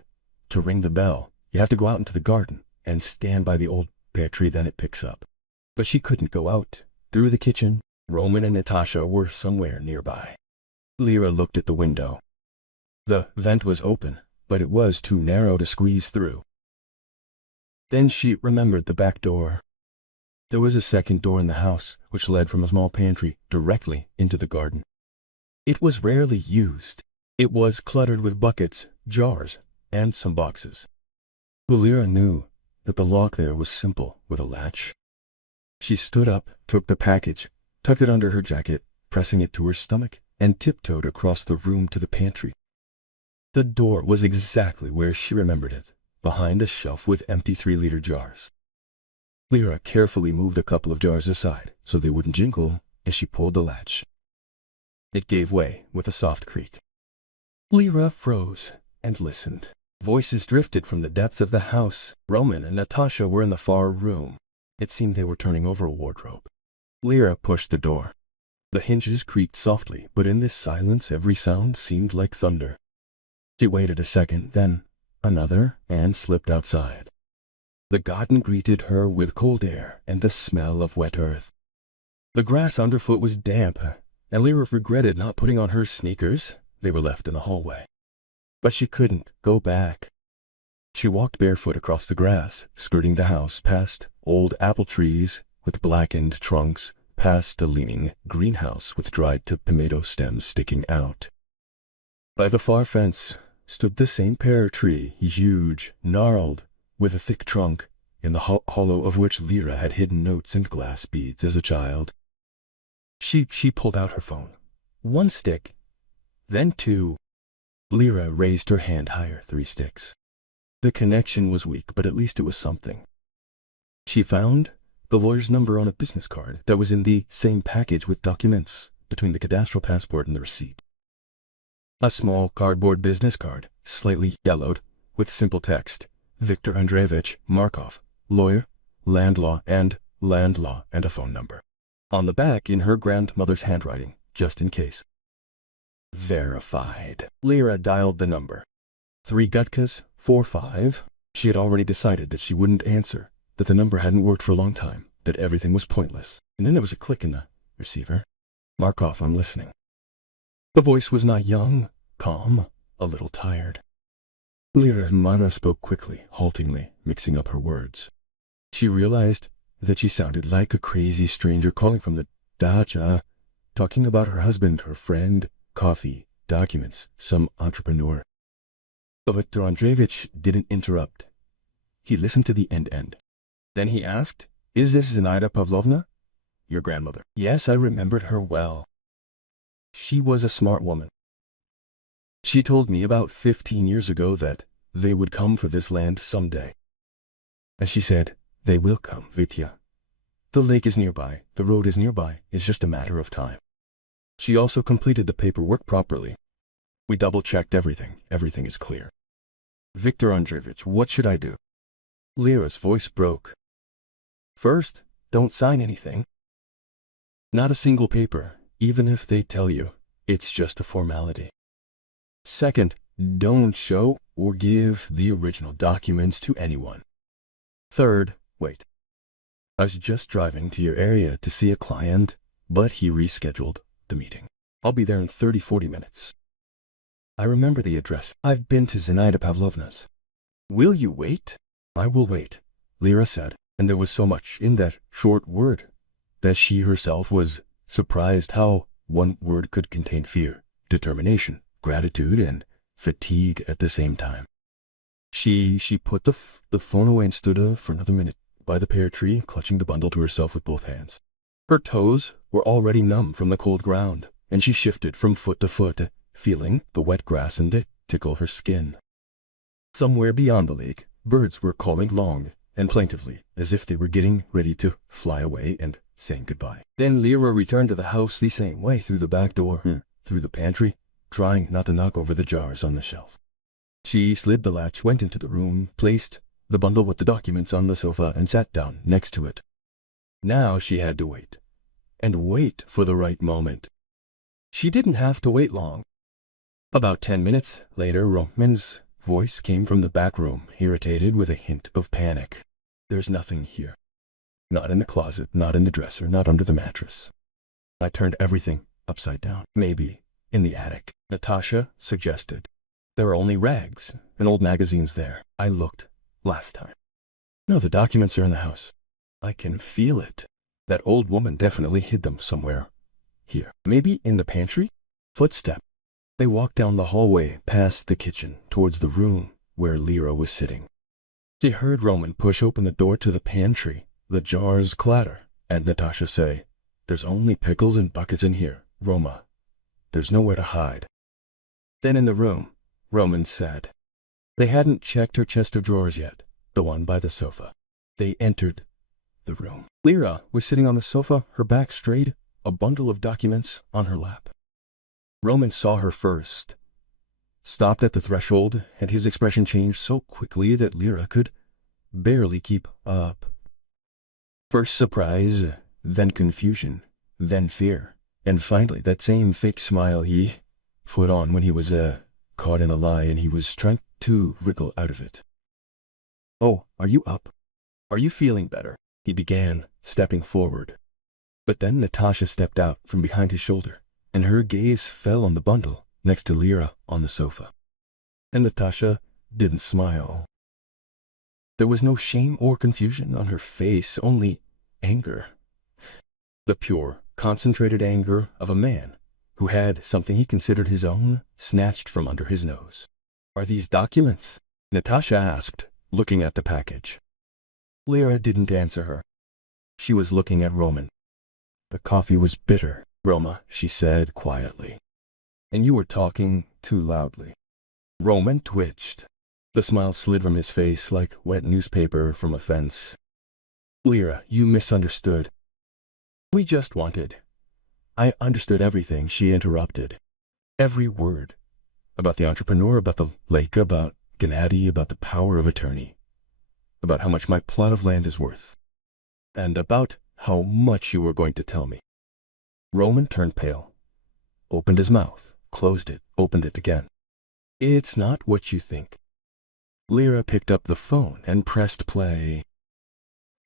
To ring the bell, you have to go out into the garden and stand by the old pear tree, then it picks up. But she couldn't go out. Through the kitchen, Roman and Natasha were somewhere nearby. Lere looked at the window. The vent was open, but it was too narrow to squeeze through. Then she remembered the back door. There was a second door in the house, which led from a small pantry directly into the garden. It was rarely used. It was cluttered with buckets, jars, and some boxes. Lere knew that the lock there was simple, with a latch. She stood up, took the package, tucked it under her jacket, pressing it to her stomach, and tiptoed across the room to the pantry. The door was exactly where she remembered it, behind a shelf with empty 3-liter jars. Lere carefully moved a couple of jars aside so they wouldn't jingle as she pulled the latch. It gave way with a soft creak. Lere froze and listened. Voices drifted from the depths of the house. Roman and Natasha were in the far room. It seemed they were turning over a wardrobe. Lere pushed the door. The hinges creaked softly, but in this silence every sound seemed like thunder. She waited a second, then another, and slipped outside. The garden greeted her with cold air and the smell of wet earth. The grass underfoot was damp, and Lere regretted not putting on her sneakers. They were left in the hallway. But she couldn't go back. She walked barefoot across the grass, skirting the house, past old apple trees with blackened trunks, past a leaning greenhouse with dried tomato stems sticking out. By the far fence stood the same pear tree, huge, gnarled, with a thick trunk, in the hollow of which Lere had hidden notes and glass beads as a child. She pulled out her phone. 1 stick, then 2. Lere raised her hand higher, 3 sticks. The connection was weak, but at least it was something. She found the lawyer's number on a business card that was in the same package with documents between the cadastral passport and the receipt. A small cardboard business card, slightly yellowed, with simple text: Viktor Andreevich Markov, lawyer, land law, and a phone number. On the back, in her grandmother's handwriting, just in case. Verified. Lere dialed the number. 3 Gutkas, 4-5. She had already decided that she wouldn't answer, that the number hadn't worked for a long time, that everything was pointless. And then there was a click in the receiver. "Markov, I'm listening." The voice was not young, calm, a little tired. Lere's mother spoke quickly, haltingly, mixing up her words. She realized that she sounded like a crazy stranger calling from the dacha, talking about her husband, her friend, coffee, documents, some entrepreneur. But Viktor Andreevich didn't interrupt. He listened to the end. Then he asked, "Is this Zinaida Pavlovna? Your grandmother?" "Yes, I remembered her well. She was a smart woman. She told me about 15 years ago that they would come for this land someday. And she said, they will come, Vitya. The lake is nearby, the road is nearby, it's just a matter of time." She also completed the paperwork properly. We double-checked everything. Everything is clear. "Viktor Andreevich, what should I do?" Lera's voice broke. "First, don't sign anything. Not a single paper, even if they tell you. It's just a formality. Second, don't show or give the original documents to anyone. Third, wait. I was just driving to your area to see a client, but he rescheduled the meeting. I'll be there in 30-40 minutes. I remember the address. I've been to Zinaida Pavlovna's. Will you wait?" "I will wait," Lera said, and there was so much in that short word that she herself was surprised how one word could contain fear, determination, gratitude, and fatigue at the same time. She put the phone away and stood for another minute by the pear tree, clutching the bundle to herself with both hands. Her toes were already numb from the cold ground, and she shifted from foot to foot, feeling the wet grass and it tickle her skin. Somewhere beyond the lake, birds were calling long and plaintively, as if they were getting ready to fly away and saying goodbye. Then Lera returned to the house the same way, through the back door, through the pantry, trying not to knock over the jars on the shelf. She slid the latch, went into the room, placed the bundle with the documents on the sofa, and sat down next to it. Now she had to wait, and wait for the right moment. She didn't have to wait long. About 10 minutes later, Roman's voice came from the back room, irritated with a hint of panic. "There's nothing here. Not in the closet, not in the dresser, not under the mattress. I turned everything upside down. Maybe in the attic," Natasha suggested. "There are only rags and old magazines there. I looked last time. No, the documents are in the house. I can feel it. That old woman definitely hid them somewhere here. Maybe in the pantry?" Footstep. They walked down the hallway, past the kitchen, towards the room where Lera was sitting. She heard Roman push open the door to the pantry, the jars clatter, and Natasha say, "There's only pickles and buckets in here, Roma. There's nowhere to hide." Then in the room, Roman said, they hadn't checked her chest of drawers yet, the one by the sofa. They entered the room. Lera was sitting on the sofa, her back straight, a bundle of documents on her lap. Roman saw her first, stopped at the threshold, and his expression changed so quickly that Lera could barely keep up. First surprise, then confusion, then fear, and finally that same fake smile he put on when he was caught in a lie and he was trying to wriggle out of it. "Oh, are you up? Are you feeling better?" he began, stepping forward. But then Natasha stepped out from behind his shoulder, and her gaze fell on the bundle next to Lera on the sofa. And Natasha didn't smile. There was no shame or confusion on her face, only anger. The pure, concentrated anger of a man who had something he considered his own snatched from under his nose. "Are these documents?" Natasha asked, looking at the package. Lera didn't answer her. She was looking at Roman. The coffee was bitter. "Roma," she said quietly, "and you were talking too loudly." Roman twitched. The smile slid from his face like wet newspaper from a fence. "Lera, you misunderstood. We just wanted—" "I understood everything," she interrupted. "Every word. About the entrepreneur, about the lake, about Gennady, about the power of attorney, about how much my plot of land is worth, and about how much you were going to tell me." Roman turned pale, opened his mouth, closed it, opened it again. "It's not what you think." Lera picked up the phone and pressed play.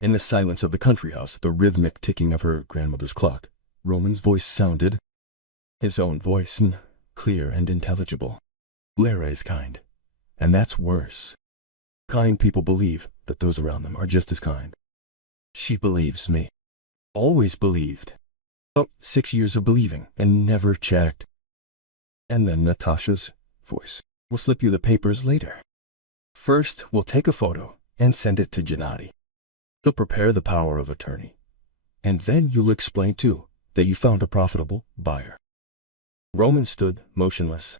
In the silence of the country house, the rhythmic ticking of her grandmother's clock, Roman's voice sounded, his own voice, clear and intelligible. "Lera is kind, and that's worse. Kind people believe that those around them are just as kind. She believes me. Always believed. Oh, 6 years of believing and never checked. And then Natasha's voice. We'll slip you the papers later. First, we'll take a photo and send it to Gennady. He'll prepare the power of attorney. And then you'll explain, too, that you found a profitable buyer. Roman stood motionless.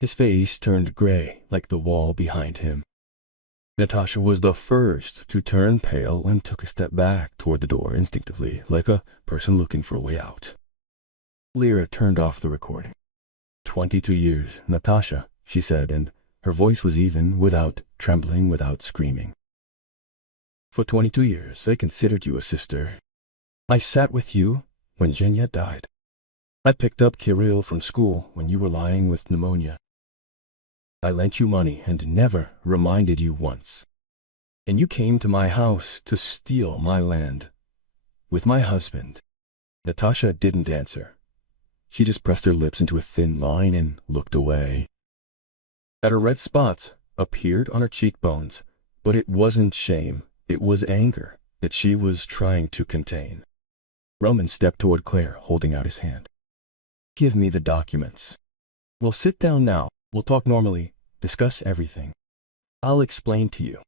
His face turned gray like the wall behind him. Natasha was the first to turn pale and took a step back toward the door instinctively, like a person looking for a way out. Lere turned off the recording. 22 years, Natasha, she said, and her voice was even, without trembling, without screaming. For 22 years, I considered you a sister. I sat with you when Zhenya died. I picked up Kirill from school when you were lying with pneumonia. I lent you money and never reminded you once. And you came to my house to steal my land. With my husband. Natasha didn't answer. She just pressed her lips into a thin line and looked away. And her red spots appeared on her cheekbones, but it wasn't shame, it was anger that she was trying to contain. Roman stepped toward Claire, holding out his hand. Give me the documents. We'll sit down now. We'll talk normally, discuss everything. I'll explain to you.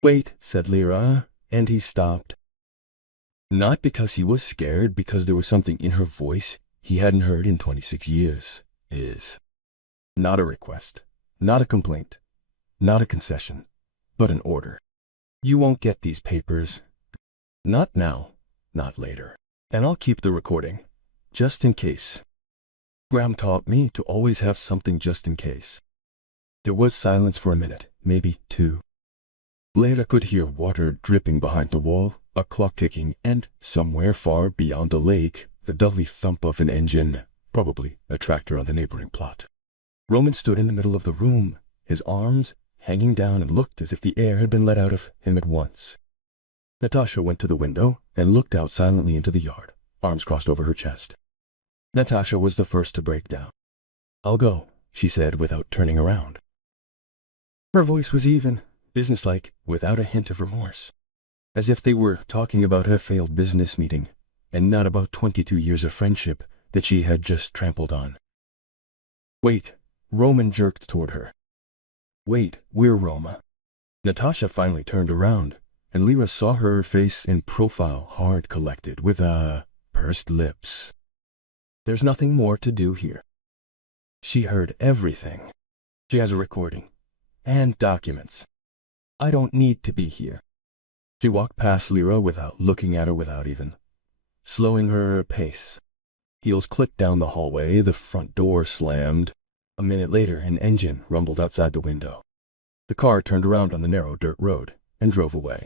Wait, said Lere, and he stopped. Not because he was scared, because there was something in her voice he hadn't heard in 26 years. Not a request, not a complaint, not a concession, but an order. You won't get these papers. Not now, not later. And I'll keep the recording, just in case. Graham taught me to always have something just in case. There was silence for a minute, maybe 2. Lere could hear water dripping behind the wall, a clock ticking, and somewhere far beyond the lake, the dully thump of an engine, probably a tractor on the neighboring plot. Roman stood in the middle of the room, his arms hanging down, and looked as if the air had been let out of him at once. Natasha went to the window and looked out silently into the yard, arms crossed over her chest. Natasha was the first to break down. I'll go, she said without turning around. Her voice was even, businesslike, without a hint of remorse, as if they were talking about a failed business meeting, and not about 22 years of friendship that she had just trampled on. Wait, Roman jerked toward her. Wait, we're Roma. Natasha finally turned around, and Lere saw her face in profile, hard collected, with pursed lips. There's nothing more to do here. She heard everything. She has a recording. And documents. I don't need to be here. She walked past Lere without looking at her, without even slowing her pace. Heels clicked down the hallway, the front door slammed. A minute later, an engine rumbled outside the window. The car turned around on the narrow dirt road and drove away.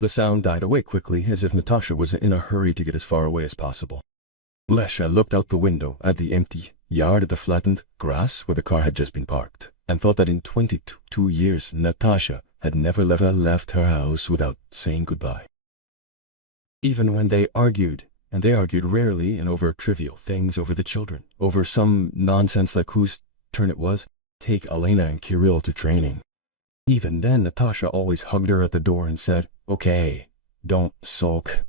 The sound died away quickly, as if Natasha was in a hurry to get as far away as possible. Lesha looked out the window at the empty yard, at the flattened grass where the car had just been parked, and thought that in 22 years Natasha had never left her house without saying goodbye. Even when they argued, and they argued rarely and over trivial things, over the children, over some nonsense like whose turn it was, take Elena and Kirill to training. Even then Natasha always hugged her at the door and said, okay, don't sulk.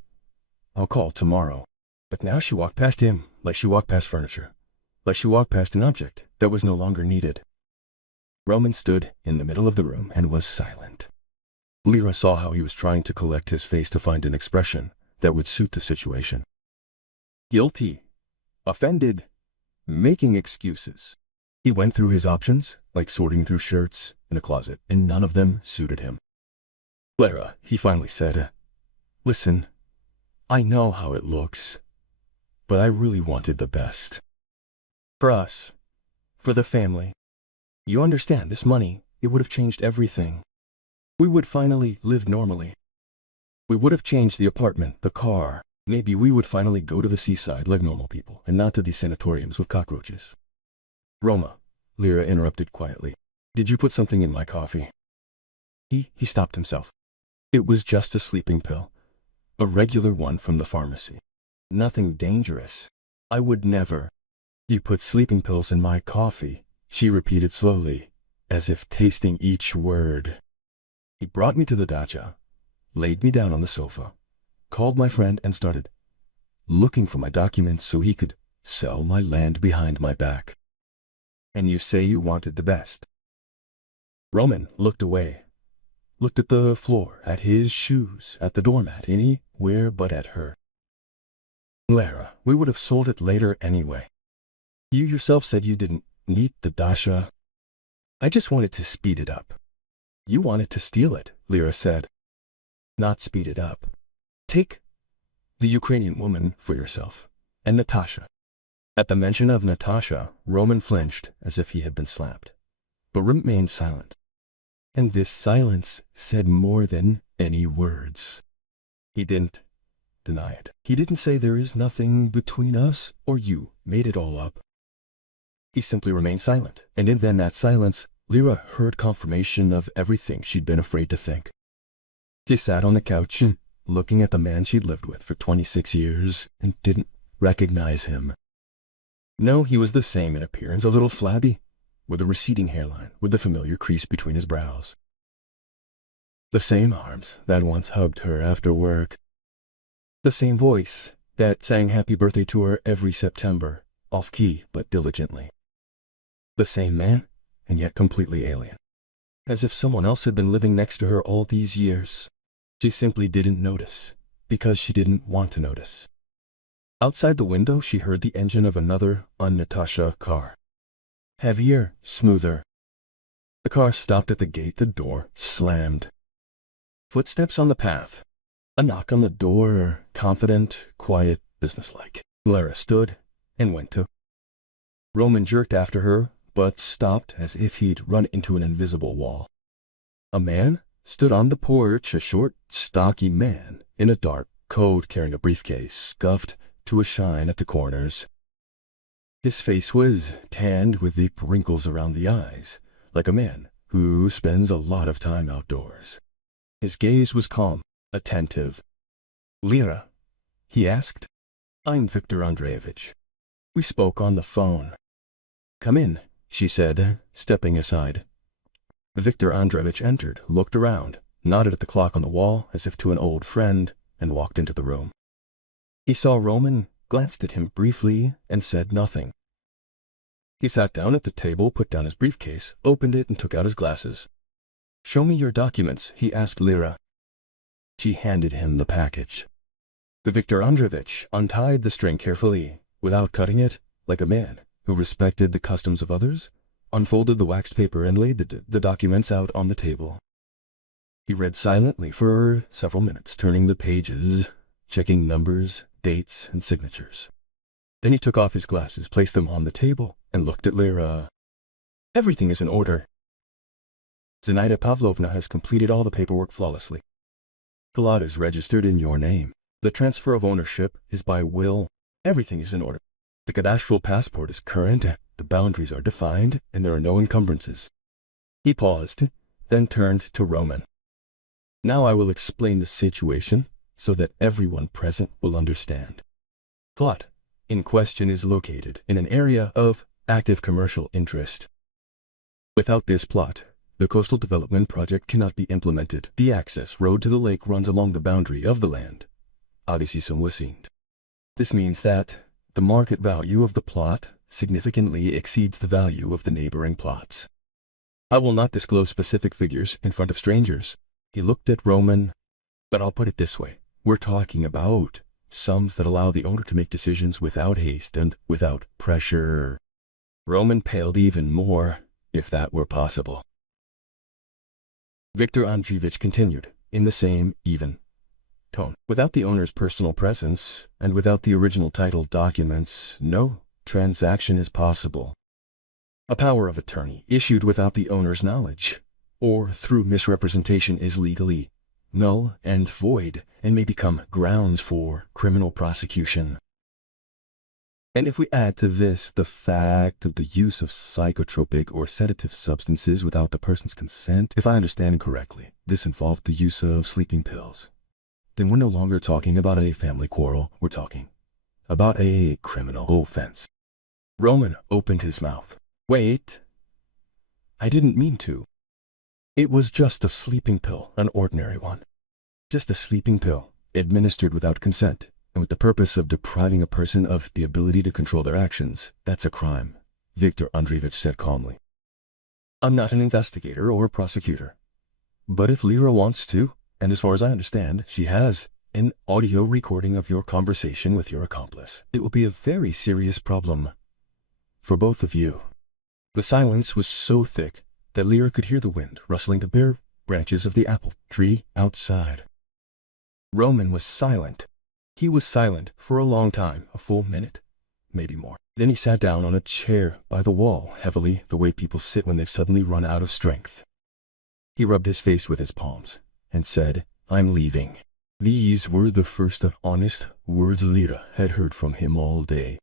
I'll call tomorrow. But now she walked past him like she walked past furniture, like she walked past an object that was no longer needed. Roman stood in the middle of the room and was silent. Lere saw how he was trying to collect his face to find an expression that would suit the situation. Guilty, offended, making excuses. He went through his options, like sorting through shirts in a closet, and none of them suited him. Lere, he finally said, listen, I know how it looks, but I really wanted the best. For us, for the family. You understand, this money, it would have changed everything. We would finally live normally. We would have changed the apartment, the car. Maybe we would finally go to the seaside like normal people, and not to these sanatoriums with cockroaches. Roma, Lere interrupted quietly. Did you put something in my coffee? He stopped himself. It was just a sleeping pill. A regular one from the pharmacy. Nothing dangerous. I would never. You put sleeping pills in my coffee, she repeated slowly, as if tasting each word. He brought me to the dacha, laid me down on the sofa, called my friend and started looking for my documents so he could sell my land behind my back. And you say you wanted the best. Roman looked away, looked at the floor, at his shoes, at the doormat, anywhere but at her. Lera, we would have sold it later anyway. You yourself said you didn't need the dacha. I just wanted to speed it up. You wanted to steal it, Lera said. Not speed it up. Take the Ukrainian woman for yourself, and Natasha. At the mention of Natasha, Roman flinched as if he had been slapped, but remained silent. And this silence said more than any words. He didn't deny it. He didn't say there is nothing between us or you made it all up. He simply remained silent, and in then that silence, Lera heard confirmation of everything she'd been afraid to think. She sat on the couch, looking at the man she'd lived with for 26 years, and didn't recognize him. No, he was the same in appearance, a little flabby, with a receding hairline, with the familiar crease between his brows. The same arms that once hugged her after work. The same voice that sang happy birthday to her every September, off-key but diligently. The same man, and yet completely alien. As if someone else had been living next to her all these years. She simply didn't notice, because she didn't want to notice. Outside the window, she heard the engine of another un-Natasha car. Heavier, smoother. The car stopped at the gate, the door slammed. Footsteps on the path. A knock on the door, confident, quiet, businesslike. Lera stood and went to. Roman jerked after her, but stopped as if he'd run into an invisible wall. A man stood on the porch, a short, stocky man in a dark coat carrying a briefcase, scuffed to a shine at the corners. His face was tanned with deep wrinkles around the eyes, like a man who spends a lot of time outdoors. His gaze was calm, attentive. Lera, he asked. I'm Victor Andreevich. We spoke on the phone. Come in, she said, stepping aside. Victor Andreevich entered, looked around, nodded at the clock on the wall as if to an old friend, and walked into the room. He saw Roman, glanced at him briefly, and said nothing. He sat down at the table, put down his briefcase, opened it, and took out his glasses. Show me your documents, he asked Lera. She handed him the package. The Victor Andreevich untied the string carefully, without cutting it, like a man who respected the customs of others, unfolded the waxed paper and laid the documents out on the table. He read silently for several minutes, turning the pages, checking numbers, dates, and signatures. Then he took off his glasses, placed them on the table, and looked at Lera. Everything is in order. Zinaida Pavlovna has completed all the paperwork flawlessly. The lot is registered in your name. The transfer of ownership is by will. Everything is in order. The cadastral passport is current, the boundaries are defined, and there are no encumbrances. He paused, then turned to Roman. Now I will explain the situation so that everyone present will understand. The lot in question is located in an area of active commercial interest. Without this plot, the coastal development project cannot be implemented. The access road to the lake runs along the boundary of the land. This means that the market value of the plot significantly exceeds the value of the neighboring plots. I will not disclose specific figures in front of strangers. He looked at Roman, but I'll put it this way. We're talking about sums that allow the owner to make decisions without haste and without pressure. Roman paled even more, if that were possible. Victor Andreevich continued, in the same even tone. Without the owner's personal presence, and without the original title documents, no transaction is possible. A power of attorney issued without the owner's knowledge, or through misrepresentation, is legally null and void, and may become grounds for criminal prosecution. And if we add to this the fact of the use of psychotropic or sedative substances without the person's consent, if I understand correctly, this involved the use of sleeping pills, then we're no longer talking about a family quarrel, we're talking about a criminal offense. Roman opened his mouth. Wait, I didn't mean to. It was just a sleeping pill, an ordinary one. Just a sleeping pill, administered without consent, and with the purpose of depriving a person of the ability to control their actions, that's a crime, Viktor Andreevich said calmly. I'm not an investigator or a prosecutor, but if Lera wants to, and as far as I understand, she has an audio recording of your conversation with your accomplice, it will be a very serious problem for both of you. The silence was so thick that Lera could hear the wind rustling the bare branches of the apple tree outside. Roman was silent. He was silent for a long time, a full minute, maybe more. Then he sat down on a chair by the wall, heavily, the way people sit when they've suddenly run out of strength. He rubbed his face with his palms and said, I'm leaving. These were the first honest words Lera had heard from him all day.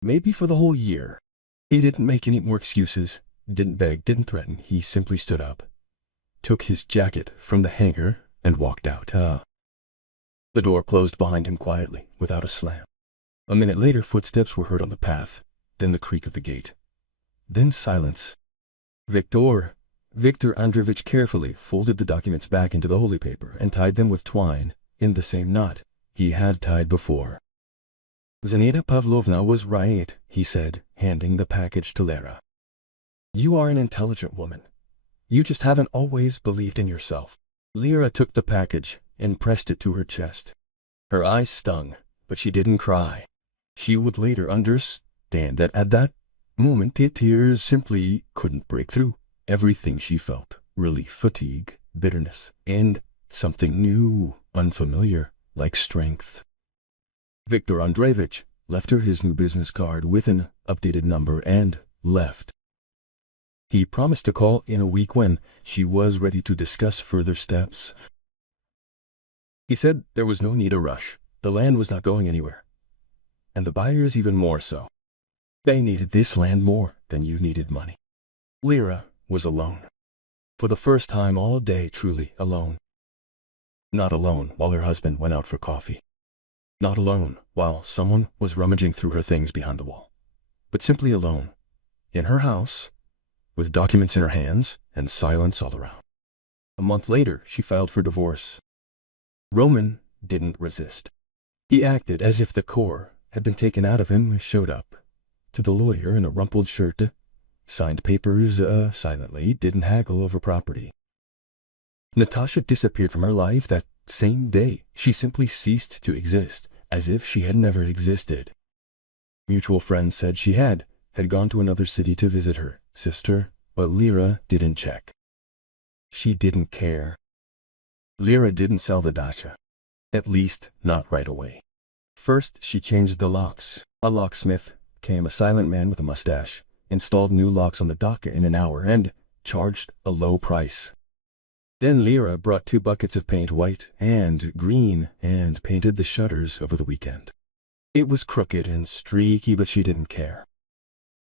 Maybe for the whole year. He didn't make any more excuses, didn't beg, didn't threaten. He simply stood up, took his jacket from the hanger, and walked out. The door closed behind him quietly, without a slam. A minute later, footsteps were heard on the path, then the creak of the gate. Then silence. Viktor Andreevich carefully folded the documents back into the holy paper and tied them with twine in the same knot he had tied before. Zenita Pavlovna was right, he said, handing the package to Lera. You are an intelligent woman. You just haven't always believed in yourself. Lera took the package and pressed it to her chest. Her eyes stung, but she didn't cry. She would later understand that at that moment the tears simply couldn't break through everything she felt. Relief, fatigue, bitterness, and something new, unfamiliar, like strength. Viktor Andreevich left her his new business card with an updated number and left. He promised to call in a week when she was ready to discuss further steps. He said there was no need to rush. The land was not going anywhere, and the buyers even more so. They needed this land more than you needed money. Lera was alone. For the first time all day, truly alone. Not alone while her husband went out for coffee. Not alone while someone was rummaging through her things behind the wall, but simply alone, in her house, with documents in her hands and silence all around. A month later, she filed for divorce. Roman didn't resist. He acted as if the core had been taken out of him, showed up to the lawyer in a rumpled shirt, signed papers silently, didn't haggle over property. Natasha disappeared from her life that same day. She simply ceased to exist, as if she had never existed. Mutual friends said she had gone to another city to visit her sister, but Lera didn't check. She didn't care. Lera didn't sell the dacha, at least not right away. First, she changed the locks. A locksmith came, a silent man with a mustache, installed new locks on the dacha in an hour and charged a low price. Then Lera brought 2 buckets of paint, white and green, and painted the shutters over the weekend. It was crooked and streaky, but she didn't care.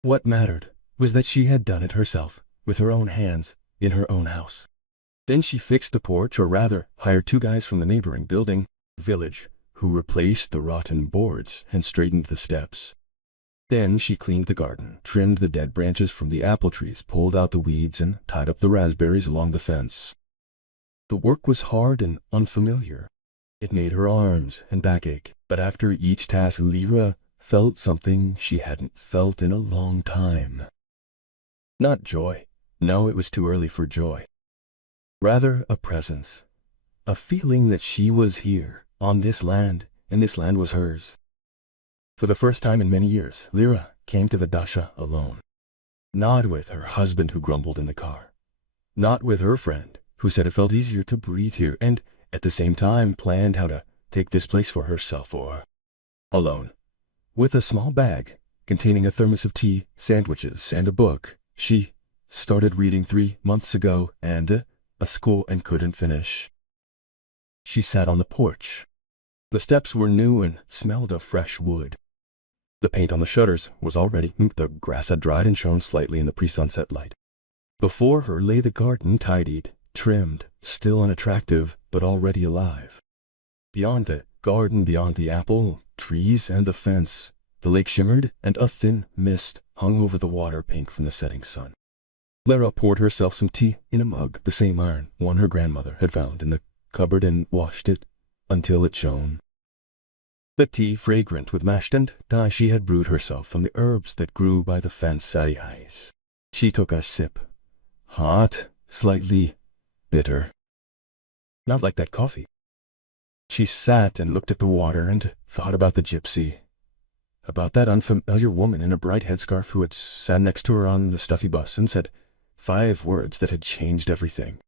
What mattered was that she had done it herself, with her own hands, in her own house. Then she fixed the porch, or rather, hired 2 guys from the neighboring village, who replaced the rotten boards and straightened the steps. Then she cleaned the garden, trimmed the dead branches from the apple trees, pulled out the weeds, and tied up the raspberries along the fence. The work was hard and unfamiliar. It made her arms and back ache, but after each task, Lera felt something she hadn't felt in a long time. Not joy. No, it was too early for joy. Rather a presence, a feeling that she was here, on this land, and this land was hers. For the first time in many years, Lera came to the dacha alone. Not with her husband who grumbled in the car. Not with her friend who said it felt easier to breathe here and at the same time planned how to take this place for herself, or alone. With a small bag containing a thermos of tea, sandwiches, and a book she started reading 3 months ago, and a school and couldn't finish. She sat on the porch. The steps were new and smelled of fresh wood. The paint on the shutters was already, the grass had dried and shone slightly in the pre-sunset light. Before her lay the garden, tidied, trimmed, still unattractive, but already alive. Beyond the garden, beyond the apple trees and the fence, the lake shimmered, and a thin mist hung over the water, pink from the setting sun. Lera poured herself some tea in a mug, the same iron one her grandmother had found in the cupboard, and washed it until it shone. the tea fragrant with mashed and dye she had brewed herself from the herbs that grew by the fence ice. She took a sip. Hot, slightly bitter. Not like that coffee. She sat and looked at the water and thought about the gypsy. About that unfamiliar woman in a bright headscarf who had sat next to her on the stuffy bus and said 5 words that had changed everything.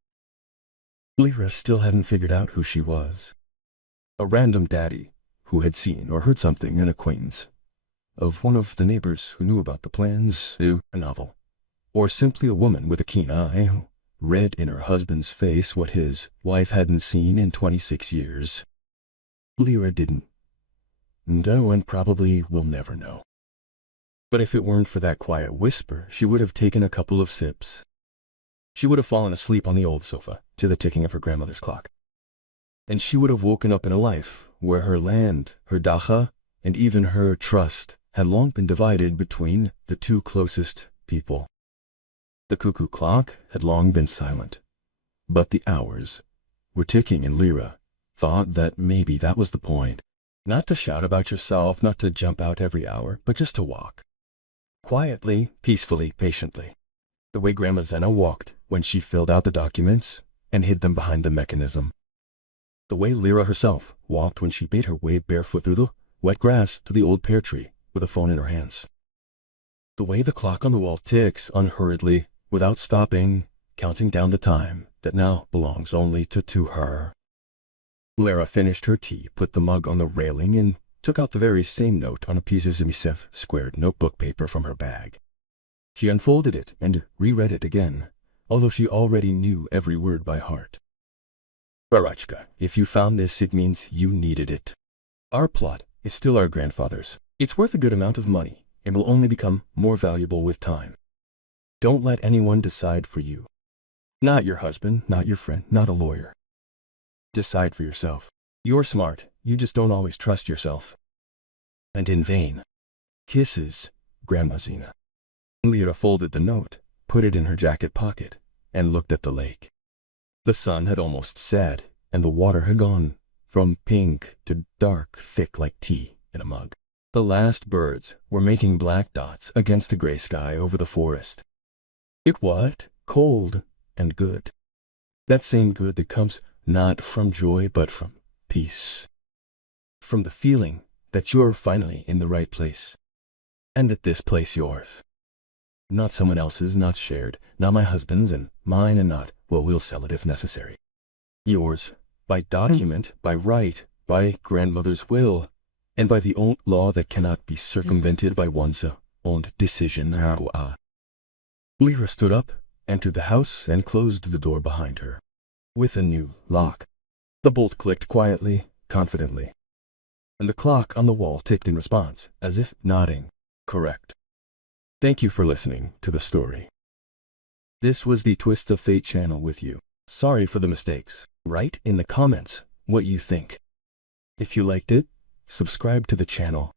Lere still hadn't figured out who she was. A random daddy who had seen or heard something, an acquaintance of one of the neighbors who knew about the plans to a novel, or simply a woman with a keen eye who read in her husband's face what his wife hadn't seen in 26 years. Lere didn't know and probably will never know. But if it weren't for that quiet whisper, she would have taken a couple of sips. She would have fallen asleep on the old sofa to the ticking of her grandmother's clock. And she would have woken up in a life where her land, her dacha, and even her trust had long been divided between the 2 closest people. The cuckoo clock had long been silent, but the hours were ticking, and Lere thought that maybe that was the point. Not to shout about yourself, not to jump out every hour, but just to walk. Quietly, peacefully, patiently. The way Grandma Zena walked when she filled out the documents and hid them behind the mechanism. The way Lere herself walked when she made her way barefoot through the wet grass to the old pear tree with a phone in her hands. The way the clock on the wall ticks unhurriedly, without stopping, counting down the time that now belongs only to her. Lere finished her tea, put the mug on the railing, and took out the very same note on a piece of Zimisef squared notebook paper from her bag. She unfolded it and reread it again, although she already knew every word by heart. Barachka, if you found this, it means you needed it. Our plot is still our grandfather's. It's worth a good amount of money and will only become more valuable with time. Don't let anyone decide for you. Not your husband, not your friend, not a lawyer. Decide for yourself. You're smart, you just don't always trust yourself. And in vain. Kisses, Grandma Zena. Lere folded the note, put it in her jacket pocket, and looked at the lake. The sun had almost set, and the water had gone from pink to dark, thick like tea in a mug. The last birds were making black dots against the gray sky over the forest. It was cold and good. That same good that comes not from joy but from peace. From the feeling that you're finally in the right place. And that this place yours. Not someone else's, not shared, not my husband's and mine, and not, well, we'll sell it if necessary. Yours, by document, by right, by grandmother's will, and by the old law that cannot be circumvented by one's own decision. Lere stood up, entered the house, and closed the door behind her. With a new lock. The bolt clicked quietly, confidently. And the clock on the wall ticked in response, as if nodding. Correct. Thank you for listening to the story. This was the Twists of Fate channel with you. Sorry for the mistakes. Write in the comments what you think. If you liked it, subscribe to the channel